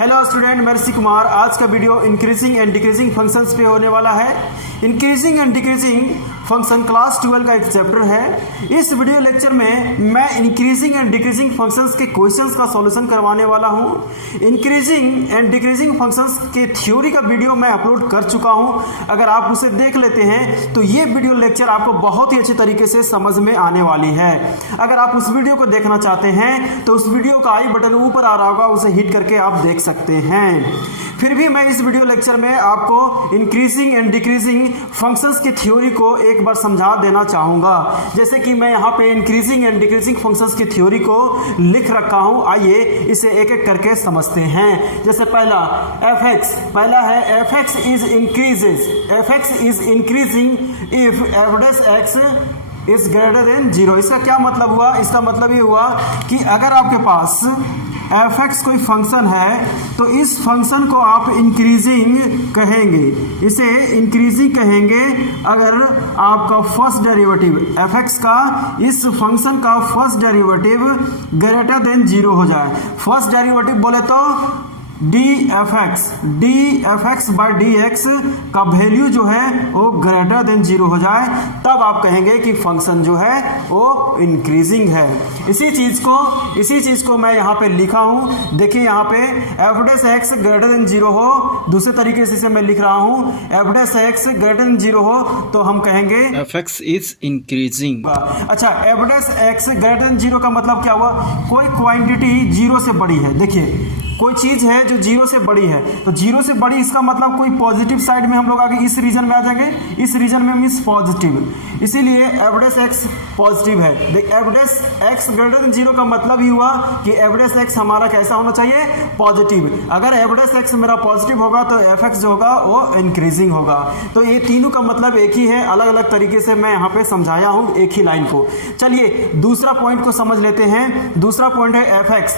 Hello student, मैं ऋषि कुमार। आज का video increasing and decreasing functions पे होने वाला है। Increasing and decreasing function class 12 का एक चैप्टर है। इस वीडियो लेक्चर में मैं इंक्रीजिंग एंड डिक्रीजिंग फंक्शंस के क्वेश्चंस का सॉल्यूशन करवाने वाला हूं। इंक्रीजिंग एंड डिक्रीजिंग फंक्शंस के थ्योरी का वीडियो मैं अपलोड कर चुका हूं। अगर आप उसे देख लेते हैं तो ये वीडियो लेक्चर आपको बहुत ही अच्छे तरीके से समझ में आने वाली है। अगर आप उस वीडियो को देखना चाहते हैं तो उस वीडियो का आई बटन ऊपर आ रहा होगा, उसे हिट करके आप देख सकते हैं। फिर भी मैं इस वीडियो लेक्चर में आपको इंक्रीजिंग एंड डिक्रीजिंग फंक्शंस की थ्योरी को एक बार समझा देना चाहूंगा। जैसे कि मैं यहाँ पे इंक्रीजिंग एंड डिक्रीजिंग फंक्शंस की थ्योरी को लिख रखा हूं। आइए इसे एक एक करके समझते हैं। जैसे पहला पहला है f(x) is increasing if f(x) is greater than 0। इसका क्या मतलब हुआ? इसका मतलब ये हुआ कि अगर आपके पास f(x) कोई फंक्शन है तो इस फंक्शन को आप इंक्रीजिंग कहेंगे, इसे इंक्रीजिंग कहेंगे अगर आपका फर्स्ट डेरिवेटिव f(x) का इस फंक्शन का फर्स्ट डेरिवेटिव ग्रेटर देन 0 हो जाए। फर्स्ट डेरिवेटिव बोले तो df(x) बाय dx का वैल्यू जो है वो ग्रेटर देन 0 हो जाए, तब आप कहेंगे कि फंक्शन जो है वो इंक्रीजिंग है। इसी चीज को मैं यहाँ पे लिखा हूँ। देखिए यहाँ पे f(x) ग्रेटर देन 0 हो, दूसरे तरीके से मैं लिख रहा हूँ f(x) ग्रेटर देन 0 हो तो हम कहेंगे f(x) इज इंक्रीजिंग। अच्छा, f(x) ग्रेटर देन 0 का मतलब क्या हुआ? कोई क्वांटिटी 0 से बड़ी है। देखिए कोई चीज है जो 0 से बड़ी है, तो 0 से बड़ी इसका मतलब कोई पॉजिटिव साइड में हम लोग आगे इस रीजन में आ जाएंगे। इस रीजन में मींस पॉजिटिव, इसीलिए f(x) पॉजिटिव है। देख f(x) ग्रेटर देन 0 का मतलब ही हुआ कि f(x) हमारा कैसा होना चाहिए? पॉजिटिव। अगर f(x) मेरा पॉजिटिव होगा तो f(x) जो होगा वो इंक्रीजिंग होगा। तो ये तीनों का मतलब एक ही है, अलग अलग तरीके से मैं यहाँ पे समझाया हूँ एक ही लाइन को। चलिए दूसरा पॉइंट को समझ लेते हैं। दूसरा पॉइंट है f(x)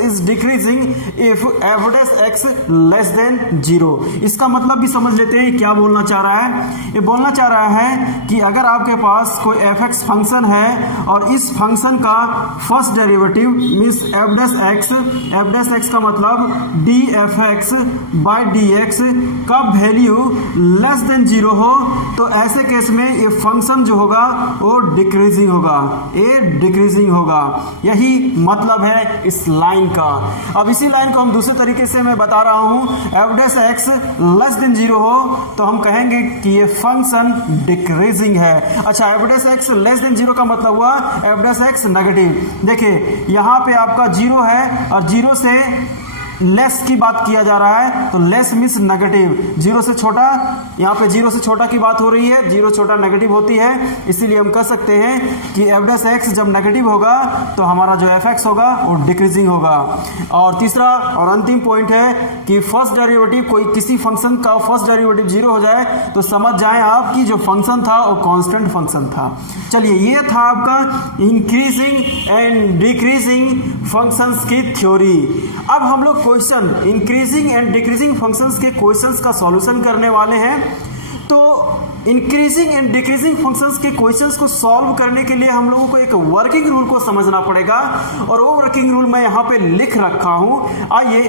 is decreasing if f(x) less than 0। इसका मतलब भी समझ लेते हैं क्या बोलना चाह रहा है। ये बोलना चाह रहा है कि अगर आपके पास कोई f(x) फंक्शन है और इस फंक्शन का फर्स्ट डेरिवेटिव मींस f(x) का मतलब df(x) बाय dx का वैल्यू लेस देन 0 हो, तो ऐसे केस में ये फंक्शन जो होगा वो डिक्रीजिंग होगा, ये डिक्रीजिंग होगा। यही मतलब है इस लाइन का। अब इसी लाइन को हम दूसरे तरीके से मैं बता रहा हूं, f(x) लेस देन 0 हो तो हम कहेंगे कि ये फंक्शन डिक्रीजिंग है। अच्छा, f(x) लेस देन 0 का मतलब हुआ f(x) नेगेटिव। देखिए यहाँ पे आपका 0 है और 0 से लेस की बात किया जा रहा है, तो लेस मींस नेगेटिव। 0 से छोटा, यहाँ पे 0 से छोटा की बात हो रही है, 0 छोटा नेगेटिव होती है, इसीलिए हम कह सकते हैं कि f(x) जब नेगेटिव होगा तो हमारा जो f(x) होगा वो डिक्रीजिंग होगा। और तीसरा और अंतिम पॉइंट है कि फर्स्ट डेरिवेटिव कोई किसी फंक्शन का फर्स्ट डेरिवेटिव 0 हो जाए तो समझ जाएं आप कि जो फंक्शन था वो कांस्टेंट फंक्शन था। चलिए ये था आपका इंक्रीजिंग एंड डिक्रीजिंग फंक्शंस की थ्योरी। अब हम लोग question increasing and decreasing functions के क्वेश्चंस का सॉल्यूशन करने वाले हैं। तो इंक्रीजिंग एंड डिक्रीजिंग फंक्शंस के क्वेश्चंस को सॉल्व करने के लिए हम लोगों को एक वर्किंग रूल को समझना पड़ेगा, और वो वर्किंग रूल मैं यहाँ पे लिख रखा हूँ। आइए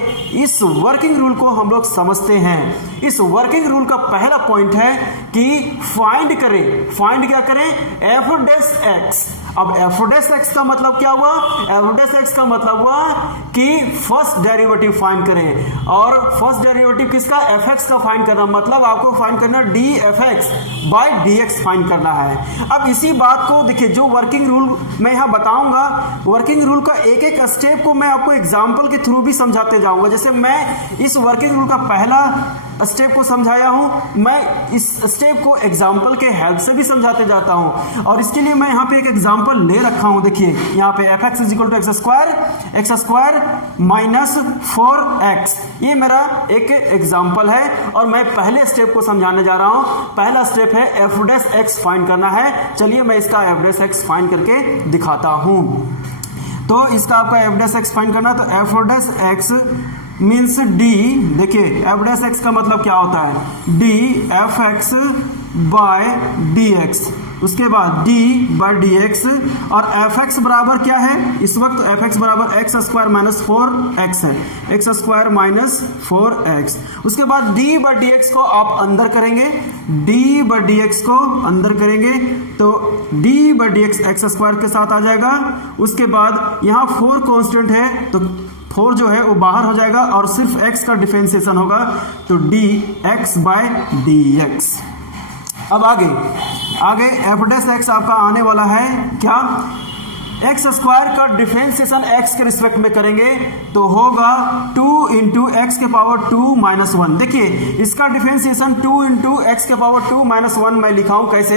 इस वर्किंग रूल को हम लोग समझते हैं। इस वर्किंग रूल का पहला पॉइंट है कि फाइंड क्या करें? f(x). अब f(x) का मतलब क्या हुआ? f(x) का मतलब हुआ कि फर्स्ट डेरिवेटिव फाइंड करें, और फर्स्ट डेरिवेटिव किसका? f(x) का फाइंड करना, मतलब आपको फाइंड करना df(x) बाय dx फाइंड करना है। अब इसी बात को देखिए, जो वर्किंग रूल मैं यहाँ बताऊंगा, वर्किंग रूल का एक एक स्टेप को मैं आपको एग्जाम्पल के थ्रू भी समझाते जाऊंगा। जैसे मैं इस वर्किंग रूल का पहला स्टेप को समझाया हूं, मैं इस स्टेप को एग्जाम्पल के हेल्प से भी समझाते जाता हूं, और इसके लिए मैं यहाँ पे एक एग्जाम्पल ले रखा हूं। देखिए यहाँ पे f(x) = x² माइनस 4x, ये मेरा एक एग्जाम्पल है, और मैं पहले स्टेप को समझाने जा रहा हूं। पहला स्टेप है f(x) फाइंड करना है। चलिए मैं इसका f(x) फाइंड करके दिखाता हूं। तो इसका आपका f(x) फाइंड करना, तो f(x) मीन्स d। देखिए f(x) का मतलब क्या होता है? df(x) bye dx। उसके बाद डी बाई डी एक्स, और एफ एक्स बराबर क्या है इस वक्त, एफ एक्स बराबर एक्स स्क्वायर माइनस 4x है, एक्स स्क्वायर माइनस 4x। उसके बाद डी बाई डी एक्स को आप अंदर करेंगे, डी बाई डी एक्स को अंदर करेंगे तो D by D x x square के साथ आ जाएगा। उसके बाद यहाँ 4 कांस्टेंट है तो 4 जो है वो बाहर हो जाएगा और सिर्फ x का डिफरेंशिएशन होगा तो D X by D X. अब आगे एफ डैश एक्स आपका आने वाला है क्या, एक्स स्क्वायर का डिफरेंशिएशन x के रिस्पेक्ट में करेंगे तो होगा 2 इंटू एक्स के पावर 2 माइनस 1। देखिए इसका डिफरेंशिएशन 2 इंटू एक्स के पावर 2 माइनस 1 मैं लिखा हूं कैसे,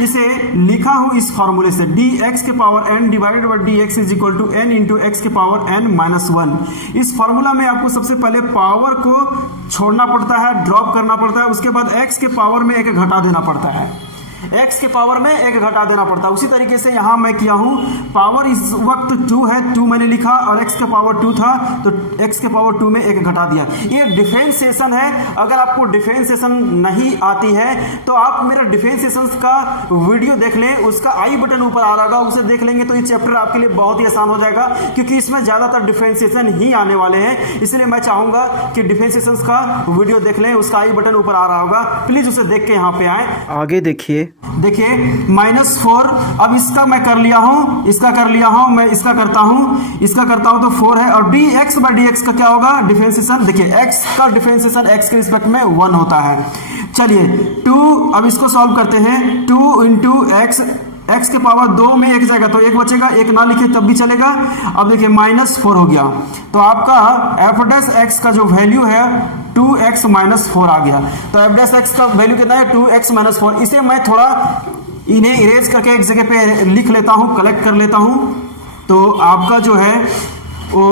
इसे लिखा हूं इस फॉर्मूले से, डी एक्स के power n divided by D X is equal to n into X के पावर n माइनस 1। इस फॉर्मूला में आपको सबसे पहले पावर को छोड़ना पड़ता है, ड्रॉप करना पड़ता है, उसके बाद x के पावर में एक घटा देना पड़ता है, x के पावर में एक घटा देना पड़ता है। उसी तरीके से यहां मैं किया हूं, पावर इस वक्त 2 है, 2 मैंने लिखा और x के पावर 2 था तो x के पावर 2 में एक घटा दिया। ये डिफरेंशिएशन है। अगर आपको डिफरेंशिएशन नहीं आती है तो आप मेरा डिफरेंशिएशन का वीडियो देख लें, उसका आई बटन ऊपर आ रहा होगा, उसे देख लेंगे तो ये चैप्टर आपके लिए बहुत ही आसान हो जाएगा, क्योंकि इसमें ज्यादातर डिफरेंशिएशन ही आने वाले हैं। इसलिए मैं चाहूंगा कि डिफरेंशिएशन का वीडियो देख लें, उसका आई बटन ऊपर आ रहा होगा, प्लीज उसे देख के यहाँ पे आए। आगे देखिए -4, अब इसका मैं कर लिया हूं, इसका कर लिया हूं, मैं इसका करता हूं तो 4 है, और D x by D x का क्या होगा डिफरेंशिएशन, देखिए x का डिफरेंशिएशन x के रिस्पेक्ट में 1 होता है। चलिए 2, अब इसको सॉल्व करते हैं, 2 इंटू एक्स के पावर 2 में एक जाएगा तो एक बचेगा, एक ना लिखे तब भी चलेगा। अब देखिए -4 हो गया तो आपका एफ डैश एक्स का जो वैल्यू है 2x माइनस 4 आ गया। तो एफ डैश एक्स का वैल्यू कितना है 2x माइनस 4। इसे मैं थोड़ा इन्हें इरेज करके एक जगह पे लिख लेता हूं, कलेक्ट कर लेता हूं, तो आपका जो है वो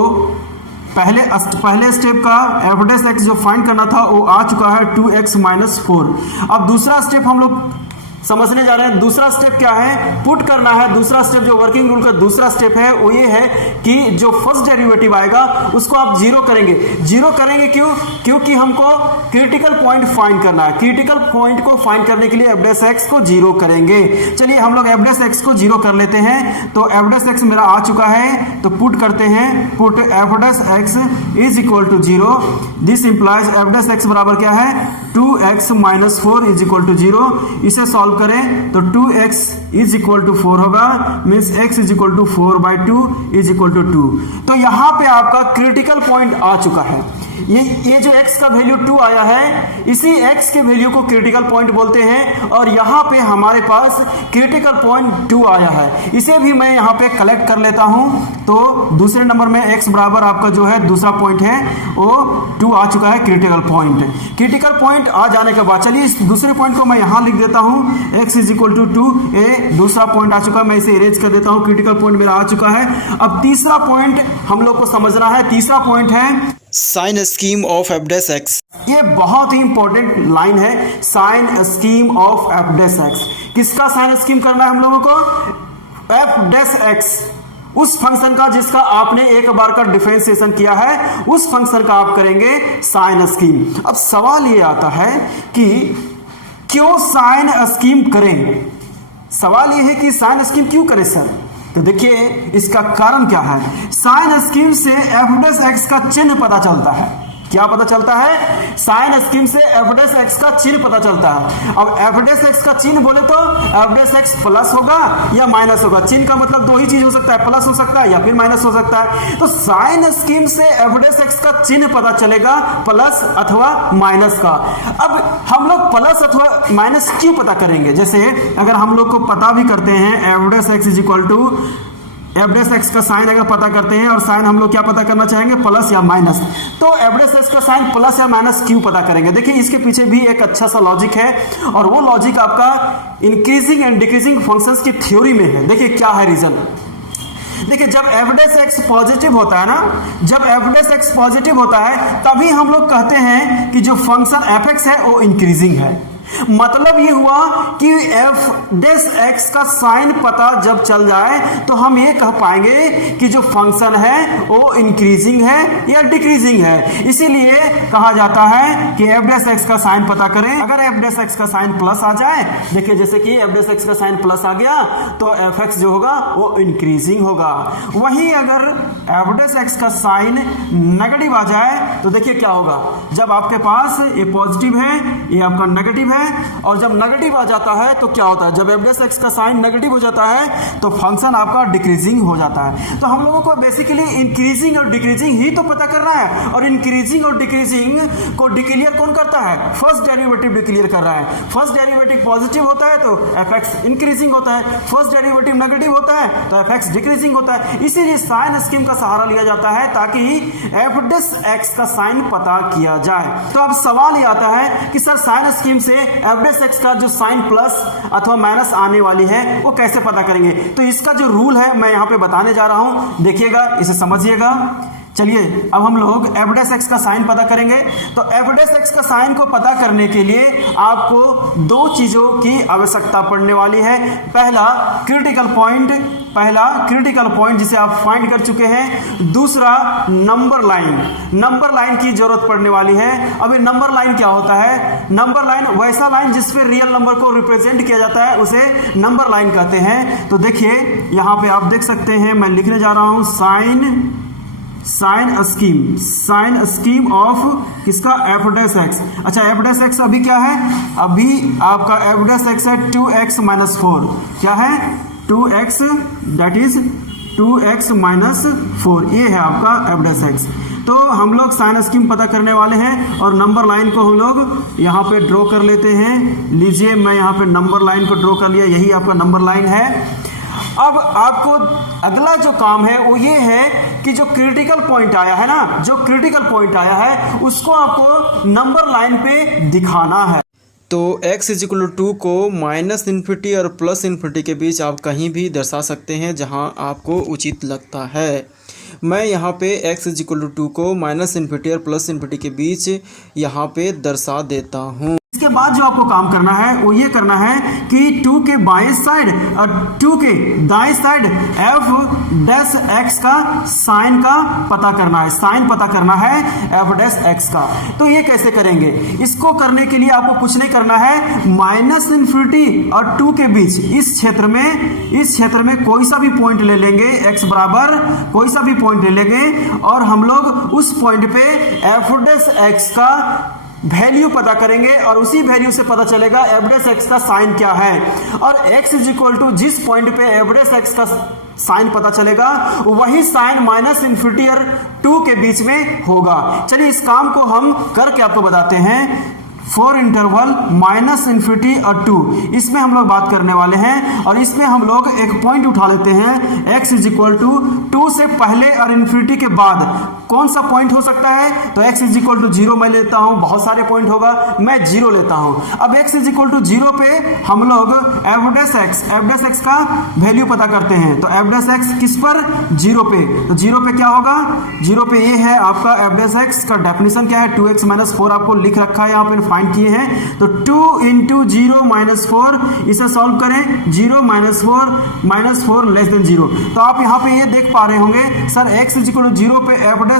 पहले स्टेप का एफ डैश एक्स जो फाइंड करना था वो आ चुका है 2x माइनस 4। अब दूसरा स्टेप हम लोग समझने जा रहे हैं। दूसरा स्टेप क्या है, पुट करना है। दूसरा स्टेप जो वर्किंग रूल का दूसरा स्टेप है वो ये है कि जो फर्स्ट डेरिवेटिव आएगा उसको आप जीरो करेंगे। जीरो करेंगे क्यों, क्योंकि हमको क्रिटिकल पॉइंट फाइंड करना है। क्रिटिकल पॉइंट को फाइंड करने के लिए एफ डैश एक्स को जीरो करेंगे। चलिए हम लोग एफ डैश एक्स को जीरो कर लेते हैं। तो एफ डैश एक्स मेरा आ चुका है तो पुट करते हैं, put F dash x is equal to zero. This implies F dash X बराबर क्या है 2x minus 4 is equal to zero. इसे सॉल्व करें तो 2x इज इक्वल टू 4 होगा, means x is equal to 4/2 is equal to 2। तो यहां पे आपका क्रिटिकल पॉइंट आ चुका है। ये जो x का वैल्यू 2 आया है, इसी x के वैल्यू को क्रिटिकल पॉइंट बोलते हैं, और यहां पे हमारे पास क्रिटिकल पॉइंट 2 आया है। इसे भी मैं यहां पे कलेक्ट कर लेता हूं। तो दूसरे नंबर में x बराबर आपका जो है दूसरा पॉइंट है वो 2 आ चुका है क्रिटिकल पॉइंट। क्रिटिकल पॉइंट आ जाने के बाद चलिए इस दूसरे पॉइंट को मैं यहां लिख देता हूं, x इज इक्वल टू 2 ए दूसरा पॉइंट आ चुका है। मैं इसे इरेज कर देता हूं, क्रिटिकल पॉइंट मेरा आ चुका है। अब तीसरा पॉइंट हम लोग को समझना है। तीसरा पॉइंट है sign scheme of F dash X. ये बहुत ही इंपॉर्टेंट लाइन है, sign scheme of F dash X. किसका साइन स्कीम करना है हम लोगों को, एफ डैश एक्स, उस फंक्शन का जिसका आपने एक बार का डिफरेंशिएशन किया है, उस फंक्शन का आप करेंगे साइन स्कीम। अब सवाल ये आता है कि क्यों साइन स्कीम करें। सवाल ये है कि साइन स्कीम क्यों करें सर, तो देखिए इसका कारण क्या है। साइन स्कीम से एफ डैश एक्स का चिन्ह पता चलता है। क्या पता चलता है, साइन स्कीम से एफ डैश एक्स का चिन्ह पता चलता है। अब एफ डैश एक्स का चिन्ह बोले तो एफ डैश एक्स प्लस होगा या माइनस होगा। चिन्ह का मतलब दो ही चीज हो सकता है, प्लस हो सकता है या फिर माइनस हो सकता है। तो साइन स्कीम से एफ डैश एक्स का चिन्ह पता चलेगा, प्लस अथवा माइनस का। अब हम लोग प्लस अथवा माइनस क्यों पता करेंगे, जैसे अगर हम लोग को पता भी करते हैं F dash x is equal to F dash x का साइन अगर पता करते हैं, और साइन हम लोग क्या पता करना चाहेंगे, प्लस या माइनस, तो एफ डैश एक्स का साइन प्लस या माइनस क्यों पता करेंगे। देखिए इसके पीछे भी एक अच्छा सा लॉजिक है, और वो लॉजिक आपका इंक्रीजिंग एंड डिक्रीजिंग फंक्शंस की थ्योरी में है। देखिए क्या है रीजन। देखिए जब एफ डैश एक्स पॉजिटिव होता है ना, जब एफ डैश एक्स पॉजिटिव होता है तभी हम लोग कहते हैं कि जो फंक्शन एफ एक्स है वो इंक्रीजिंग है। मतलब ये हुआ कि एफ डैश एक्स का साइन पता जब चल जाए तो हम ये कह पाएंगे कि जो फंक्शन है वो इंक्रीजिंग है या डिक्रीजिंग है। इसीलिए कहा जाता है कि एफ डैश एक्स का साइन पता करें। अगर एफ डैश एक्स का साइन प्लस आ जाए, देखिए जैसे कि एफ डैश एक्स का साइन प्लस आ गया तो एफ एक्स जो होगा वो इंक्रीजिंग होगा। वहीं अगर एफ डैश एक्स का साइन नेगेटिव आ जाए तो देखिए क्या होगा, जब आपके पास ये पॉजिटिव है, ये आपका नेगेटिव है, और जब नेगेटिव आ जाता है तो क्या होता है, जब एफ डैश एक्स का साइन नेगेटिव हो जाता है तो फंक्शन आपका डिक्रीजिंग हो जाता है। तो हम लोगों को बेसिकली इंक्रीजिंग और डिक्रीजिंग ही तो पता करना है, और इंक्रीजिंग और डिक्रीजिंग को डिक्लेयर कौन करता है, फर्स्ट डेरिवेटिव डिक्लेयर कर रहा है। फर्स्ट डेरिवेटिव पॉजिटिव होता है तो एफ एक्स इंक्रीजिंग होता है, फर्स्ट डेरिवेटिव नेगेटिव होता है तो एफ एक्स डिक्रीजिंग होता है। इसीलिए साइन स्कीम का सहारा लिया जाता है ताकि एफ डैश एक्स का साइन पता किया जाए। तो अब सवाल ये आता है कि सर साइन स्कीम से एफ डैश एक्स का जो साइन प्लस अथवा माइनस आने वाली है वो कैसे पता करेंगे। तो इसका जो रूल है मैं यहाँ पे बताने जा रहा हूं, देखिएगा, इसे समझिएगा। चलिए अब हम लोग एफ डैश एक्स का साइन पता करेंगे। तो एफ डैश एक्स का साइन को पता करने के लिए आपको दो चीजों की आवश्यकता पड़ने वाली है। पहला क्रिटिकल पॉइंट जिसे आप फाइंड कर चुके हैं। दूसरा नंबर लाइन की जरूरत पड़ने वाली है। अब ये नंबर लाइन क्या होता है, नंबर लाइन वैसा लाइन जिसपे रियल नंबर को रिप्रेजेंट किया जाता है उसे नंबर लाइन कहते हैं। तो देखिए यहां पे आप देख सकते हैं, मैं लिखने जा रहा हूं साइन स्कीम ऑफ किसका, एफ डैश एक्स। अच्छा एफ डैश एक्स अभी क्या है, अभी आपका एफ डैश एक्स है 2x माइनस 4। क्या है 2x, that is 2x minus 4, ये है आपका एफ डैश एक्स। तो हम लोग साइन स्कीम पता करने वाले हैं और नंबर लाइन को हम लोग यहाँ पे ड्रॉ कर लेते हैं। लीजिए मैं यहाँ पे नंबर लाइन को ड्रॉ कर लिया, यही आपका नंबर लाइन है। अब आपको अगला जो काम है वो ये है कि जो क्रिटिकल पॉइंट आया है ना, जो क्रिटिकल पॉइंट आया है उसको आपको नंबर लाइन पे दिखाना है। तो x इज इक्वल टू 2 को माइनस इन्फिनिटी और प्लस इन्फिनिटी के बीच आप कहीं भी दर्शा सकते हैं जहां आपको उचित लगता है। मैं यहाँ पे x इज इक्वल टू 2 को माइनस इन्फिनिटी और प्लस इन्फिनिटी के बीच यहाँ पे दर्शा देता हूँ। इसके बाद जो आपको काम करना है वो ये करना है कि 2 के बाएं साइड और 2 के दाएं साइड एफ डैश एक्स का साइन का पता करना है, साइन पता करना है एफ डैश एक्स का। तो ये कैसे करेंगे, इसको करने के लिए आपको कुछ नहीं करना है, माइनस इन्फिनिटी और 2 के बीच इस क्षेत्र में कोई सा भी पॉइंट ले लेंगे, एक्स बराबर कोई सा भी पॉइंट ले लेंगे और हम लोग उस पॉइंट पे एफ डैश एक्स का वैल्यू पता करेंगे और उसी वैल्यू से पता चलेगा एफ डैश एक्स का साइन क्या है। और x इज इक्वल टू जिस पॉइंट पे एफ डैश एक्स का साइन पता चलेगा वही साइन माइनस इन्फिनिटी और 2 के बीच में होगा। चलिए इस काम को हम करके आपको बताते हैं। फॉर इंटरवल माइनस इन्फिनिटी और 2, इसमें हम लोग बात करने वाले हैं और इसमें हम लोग एक पॉइंट उठा लेते हैं x इज इक्वल टू 2 से पहले और इन्फिनिटी के बाद कौन सा पॉइंट हो सकता है। तो x इज इक्वल टू 0 मैं लेता हूं, बहुत सारे पॉइंट होगा, मैं 0 लेता हूं। अब x इज इक्वल टू 0 पे हम लोग एफ डैश एक्स का वैल्यू पता करते हैं। तो एफ डैश एक्स किस पर, 0 पे। तो 0 पे क्या होगा, 0 पे ये है आपका एफ डैश एक्स का डेफिनेशन क्या है, 2x माइनस 4 आपको लिख रखा है यहाँ पे, फाइंड किए हैं। तो 2 इंटू 0 माइनस 4, इसे सॉल्व करें, 0 माइनस 4 लेस देन 0। तो आप यहाँ पे ये देख पा रहे होंगे sir x is equal to 0 पे एफ डैश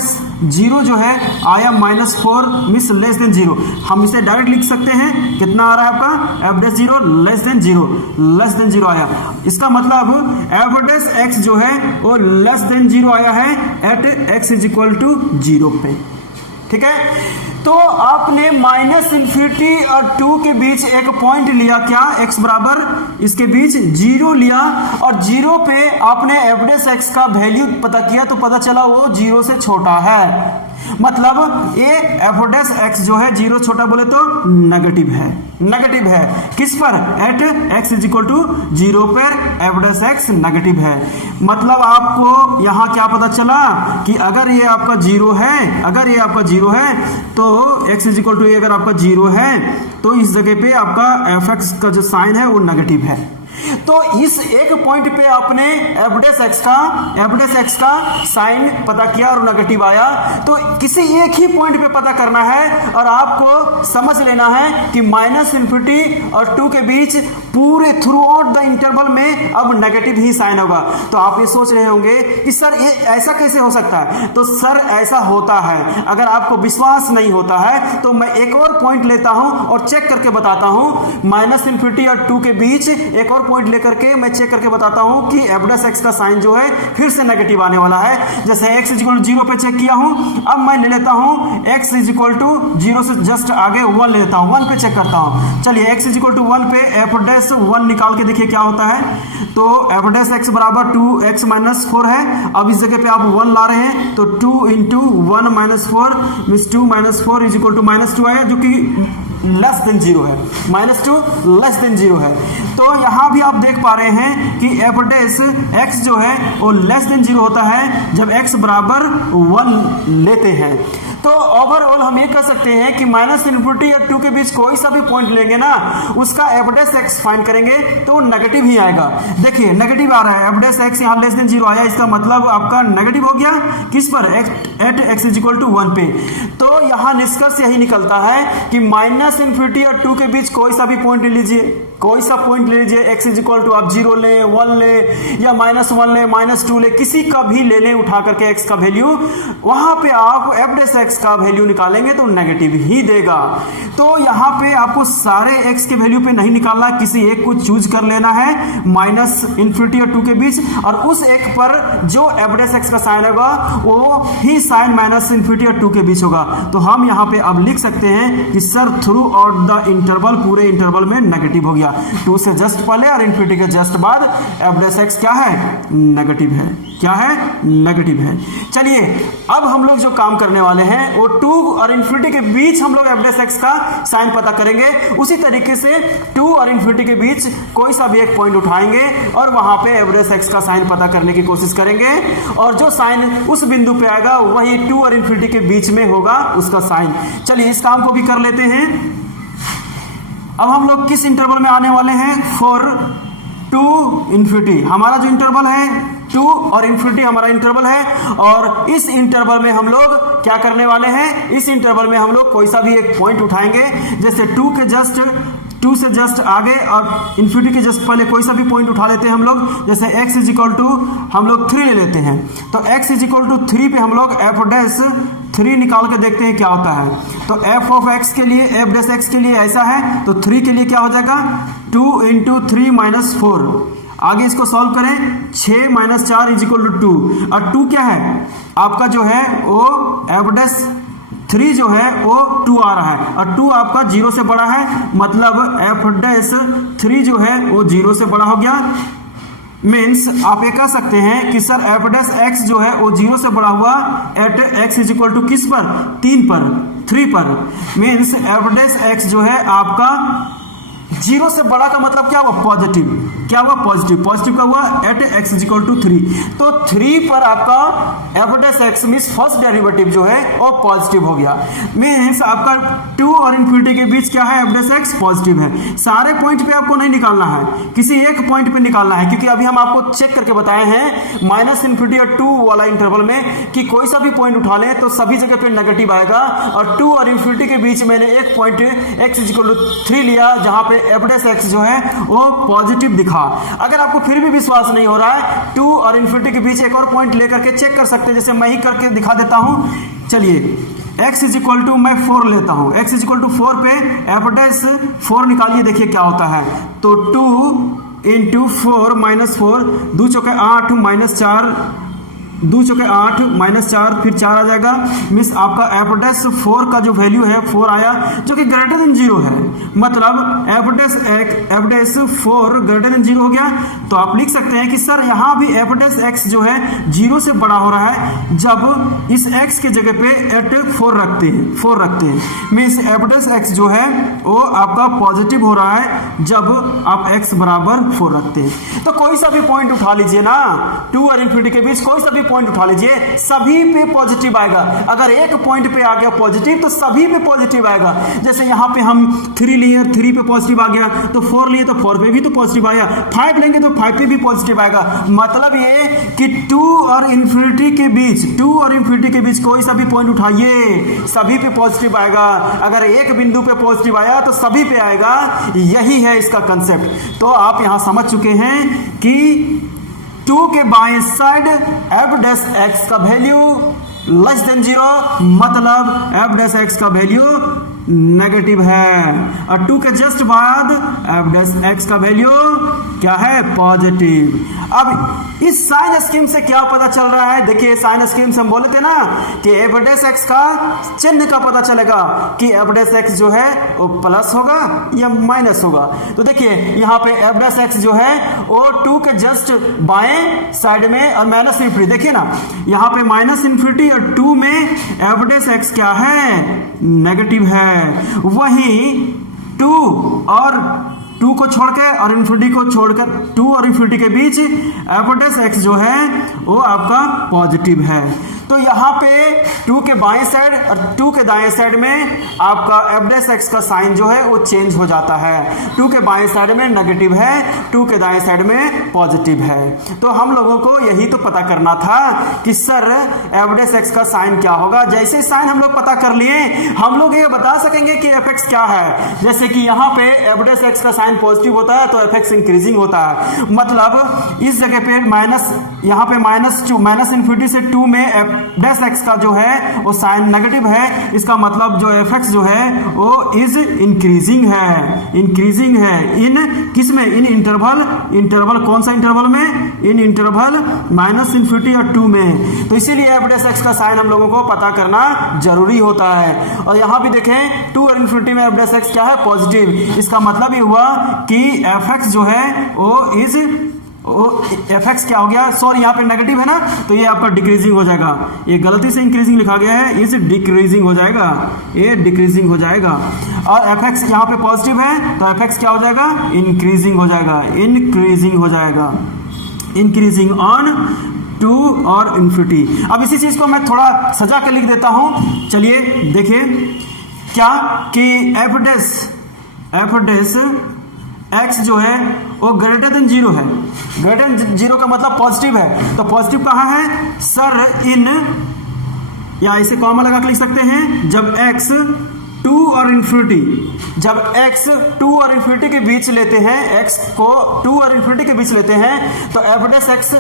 0 जो है आया माइनस 4 मिस लेस देन 0। हम इसे डायरेक्ट लिख सकते हैं, कितना आ रहा है आपका एफ डैश 0 लेस देन 0 आया। इसका मतलब एफ डैश x जो है वो लेस देन 0 आया है at x is equal to 0 पे। ठीक है, तो आपने माइनस इन्फिनिटी और 2 के बीच एक पॉइंट लिया, क्या, x बराबर इसके बीच 0 लिया और 0 पे आपने एफ डैश एक्स का वैल्यू पता किया तो पता चला वो 0 से छोटा है। मतलब ये एफ डैश एक्स जो है 0 छोटा बोले तो नेगेटिव है किस पर, at x is equal to 0 पर एफ डैश एक्स नेगेटिव है। मतलब आपको यहाँ क्या पता चला कि अगर ये आपका 0 है तो x इज इक्वल टू अगर आपका 0 है तो इस जगह पे आपका एफ एक्स का जो साइन है वो नेगेटिव है। तो इस एक पॉइंट पे आपने एफ डैश एक्स का साइन पता किया और नेगेटिव आया, तो किसी एक ही पॉइंट पे पता करना है और आपको समझ लेना है कि -∞ और 2 के बीच पूरे थ्रू आउट द इंटरवल में अब नेगेटिव ही साइन होगा। तो आप ये सोच रहे होंगे कि सर ये ऐसा कैसे हो सकता है? तो सर ऐसा होता है। अगर आपको विश्वास नहीं होता है तो मैं एक और पॉइंट लेता हूं और चेक करके बताता हूं। -∞ और 2 के बीच एक और पॉइंट लेकर के मैं चेक करके बताता हूं कि एफ डैश एक्स का साइन जो है फिर से नेगेटिव आने वाला है। जैसे x = 0 पे चेक किया हूं, अब मैं ले लेता हूं x = 0 से जस्ट आगे 1 ले लेता हूं, 1 पे चेक करता हूं। चलिए x = 1 पे एफ डैश 1 निकाल के देखिए क्या होता है। तो एफ डैश एक्स बराबर 2x - 4 है। अब इस जगह पे आप 1 ला रहे हैं तो 2 × 1 - 4 मींस 2 - 4 = -2 आया, जो कि <0 है। -2 <0 है। तो यहां भी आप देख पा रहे हैं कि एफ डैश एक्स जो है वो <0 होता है जब x बराबर 1 लेते हैं। तो ओवरऑल हम ये कह सकते हैं कि -∞ और 2 के बीच कोई सा भी पॉइंट लेंगे ना, उसका एफ डैश एक्स फाइंड करेंगे तो वो नेगेटिव ही आएगा। देखिए नेगेटिव आ रहा है, एफ डैश एक्स यहाँ <0 आया, इसका मतलब आपका नेगेटिव हो गया किस पर? एट x = 1 पे। तो यहाँ निष्कर्ष यही निकलता है कि -∞ और 2 के बीच कोई सा भी पॉइंट ले लीजिए, कोई सा पॉइंट ले लीजिए, x = आप 0 ले, 1 ले या -1 ले, -2 ले, किसी का भी ले लें उठा करके x का वैल्यू, वहां पे आप एफ डैश एक्स का वैल्यू निकालेंगे तो नेगेटिव ही देगा। तो यहाँ पे आपको सारे x के वैल्यू पे नहीं निकालना, किसी एक को चूज कर लेना है -∞ और 2 के बीच, और उस एक पर जो एफ डैश एक्स का साइन होगा वो ही साइन -∞ और 2 के बीच होगा। तो हम यहाँ पे अब लिख सकते हैं कि sir through out the interval, पूरे इंटरवल में नेगेटिव हो गया। 2 से जस्ट पहले और इन्फिनिटी के जस्ट बाद एफ डैश एक्स क्या है? नेगेटिव है। क्या है? नेगेटिव है। चलिए अब हम लोग जो काम करने वाले हैं वो 2 और इन्फिनिटी के बीच हम लोग एफ डैश एक्स का साइन पता करेंगे। उसी तरीके से 2 और इन्फिनिटी के बीच कोई सा भी एक पॉइंट उठाएंगे और वहां पे एफ डैश एक्स का साइन पता करने की कोशिश करेंगे, और जो साइन उस बिंदु पे आएगा वही 2 और इन्फिनिटी के बीच में होगा उसका साइन। चलिए इस काम को भी कर लेते हैं। अब हम लोग किस इंटरवल में आने वाले हैं? फॉर 2 इन्फिनिटी हमारा जो इंटरवल है 2 और इन्फिनिटी हमारा इंटरवल है, और इस इंटरवल में हम लोग क्या करने वाले हैं? इस इंटरवल में हम लोग कोई सा भी एक पॉइंट उठाएंगे, जैसे 2 से जस्ट आगे और इन्फिनिटी के जस्ट पहले कोई सा भी पॉइंट उठा लेते हैं हम लोग। जैसे x = हम लोग 3 ले लेते हैं, तो x = 3 पे हम लोग एफ डैश 3 निकाल के देखते हैं क्या होता है। तो f ऑफ x के लिए, एफ डैश एक्स के लिए ऐसा है, तो 3 के लिए क्या हो जाएगा? 2 × 3 - 4। आगे इसको सॉल्व करें, 6 - 4 = 2, और 2 क्या है आपका जो है वो एफ डैश 3 जो है वो 2 आ रहा है, और 2 आपका 0 से बड़ा है, मतलब एफ डैश 3 जो है वो 0 से बड़ा हो गया। मीन्स आप ये कह सकते हैं कि सर एफ डैश एक्स जो है वो 0 से बड़ा हुआ एट x = किस पर? 3 पर। मीन्स एफ डैश एक्स जो है आपका 0 से बड़ा का मतलब क्या हुआ? पॉजिटिव। क्या हुआ? पॉजिटिव का हुआ एट x = 3। तो 3 पर आपका f dash x means first derivative जो है वो पॉजिटिव हो गया। मीन्स आपका 2 और इन्फिनिटी के बीच क्या है? एफ डैश एक्स पॉजिटिव है। सारे पॉइंट पे आपको नहीं निकालना है, किसी एक पॉइंट पे निकालना है, क्योंकि अभी हम आपको चेक करके बताए हैं -∞ और 2 वाला इंटरवल में कि कोई सा भी पॉइंट उठा ले तो सभी जगह पे नेगेटिव आएगा, और 2 और इन्फिनिटी के बीच मैंने एक पॉइंट x = 3 लिया जहां पे एफ डैश एक्स जो है वो पॉजिटिव दिखा। अगर आपको फिर भी विश्वास नहीं हो रहा है, 2 और इन्फिनिटी के बीच एक और पॉइंट लेकर के चेक कर सकते हैं, जैसे मैं ही करके दिखा देता हूं। चलिए x = मैं 4 लेता हूं, x = 4 पे एफ डैश 4 निकालिए, देखिए क्या होता है। तो 2 × 4 - 4, 2 × 8 - 4, 2 × 8 - 4, फिर 4 आ जाएगा। मीन्स आपका एफ डैश 4 का जो वैल्यू है 4 आया, जो कि >0 है, मतलब एफ डैश 4 >0 हो गया। तो आप लिख सकते हैं कि सर यहाँ भी एफ डैश एक्स जो है 0 से बड़ा हो रहा है जब इस x के जगह पे एट 4 रखते हैं। मीन्स एफ डैश एक्स जो है वो आपका पॉजिटिव हो रहा है जब आप x = 4 रखते हैं। तो कोई सा भी पॉइंट उठा लीजिए ना, 2 और इन्फिनिटी के बीच कोई सा भी पॉइंट उठा लीजिए, सभी पे पॉजिटिव आएगा। अगर एक पॉइंट पे आ गया पॉजिटिव तो सभी पे पॉजिटिव आएगा। जैसे यहाँ पे हम 3 लिए, 3 पे पॉजिटिव आ गया, तो 4 लिए तो 4 पे भी तो पॉजिटिव आया, 5 लेंगे तो 5 पे भी पॉजिटिव आएगा। मतलब ये कि 2 और इन्फिनिटी के बीच, 2 और इन्फिनिटी के बीच कोई सा भी पॉइंट उठाइए, सभी पे पॉजिटिव आएगा। अगर एक बिंदु पे पॉजिटिव आया तो सभी पे आएगा। यही है इसका कंसेप्ट। तो आप यहां समझ चुके हैं कि 2 के बाएं साइड एफ डैश एक्स का वैल्यू लेस देन 0, मतलब एफ डैश एक्स का वैल्यू नेगेटिव है, और 2 के जस्ट बाद एफ डैश एक्स का वैल्यू क्या है, पॉजिटिव। अब इस साइन स्कीम से क्या पता चल रहा है, देखिए साइन स्कीम से हम बोले थे ना कि एफ डैश एक्स का चिन्ह का पता चलेगा कि एफ डैश एक्स जो है वो प्लस होगा या माइनस होगा। तो देखिए यहाँ पे एफ डैश एक्स जो है वो 2 के जस्ट बाएं साइड में और माइनस इन्फिनिटी, देखिए ना यहाँ पे माइनस इन्फिनिटी और 2 में एफ डैश एक्स क्या है, नेगेटिव है। वहीं 2 और 2 को छोड़कर और इन्फिनिटी को छोड़कर 2 और इन्फिनिटी के बीच एफ डैश एक्स जो है वो आपका पॉजिटिव है। तो यहाँ पे 2 के बाएं साइड और 2 के दाएं साइड में आपका एफ डैश एक्स का साइन जो है वो चेंज हो जाता है। 2 के बाएं साइड में नेगेटिव है, 2 के दाएं साइड में पॉजिटिव है। तो हम लोगों को यही तो पता करना था कि सर एफ डैश एक्स का साइन क्या होगा। जैसे साइन हम लोग पता कर लिए, हम लोग ये बता सकेंगे कि एफ एक्स क्या है। जैसे कि यहाँ पे एफ डैश एक्स का साइन पॉजिटिव होता है तो एफ एक्स इंक्रीजिंग होता है, मतलब इस जगह पे माइनस, यहाँ पे -2 माइनस इन्फिनिटी से 2 में एफ डैश एक्स का जो है वो साइन नेगेटिव है। इसका मतलब जो एफ एक्स जो है वो इज इंक्रीजिंग है, इंक्रीजिंग है इन किस में, इन इंटरवल, इंटरवल कौन सा इंटरवल में, इन इंटरवल माइनस इन्फिनिटी और 2 में। तो इसीलिए एफ डैश एक्स का साइन हम लोगों को पता करना जरूरी होता है। और यहाँ भी देखें 2 और इन्फिनिटी में एफ डैश एक्स क्या है, पॉजिटिव। इसका मतलब ये हुआ कि एफ एक्स जो है वो इज एफ एक्स क्या हो गया, सॉरी यहाँ पे नेगेटिव है ना, तो ये आपका डिक्रीजिंग हो जाएगा। ये गलती से इंक्रीजिंग लिखा गया है, इस डिक्रीजिंग हो जाएगा, ये डिक्रीजिंग हो जाएगा। और एफ एक्स यहाँ पे पॉजिटिव है तो एफ एक्स क्या हो जाएगा, इंक्रीजिंग हो जाएगा, इंक्रीजिंग हो जाएगा, इंक्रीजिंग ऑन 2 और इन्फिनिटी। अब इसी चीज को मैं थोड़ा सजा के लिख देता हूं। चलिए देखिए क्या कि एफ डैश एक्स जो है वो ग्रेटर देन 0 है। ग्रेटर देन 0 का मतलब पॉजिटिव है। तो पॉजिटिव कहाँ है सर, इन, या इसे कॉमा लगा के लिख सकते हैं, जब x 2 और इन्फिनिटी, जब x 2 और इन्फिनिटी के बीच लेते हैं, x को 2 और इन्फिनिटी के बीच लेते हैं तो एफ डैश एक्स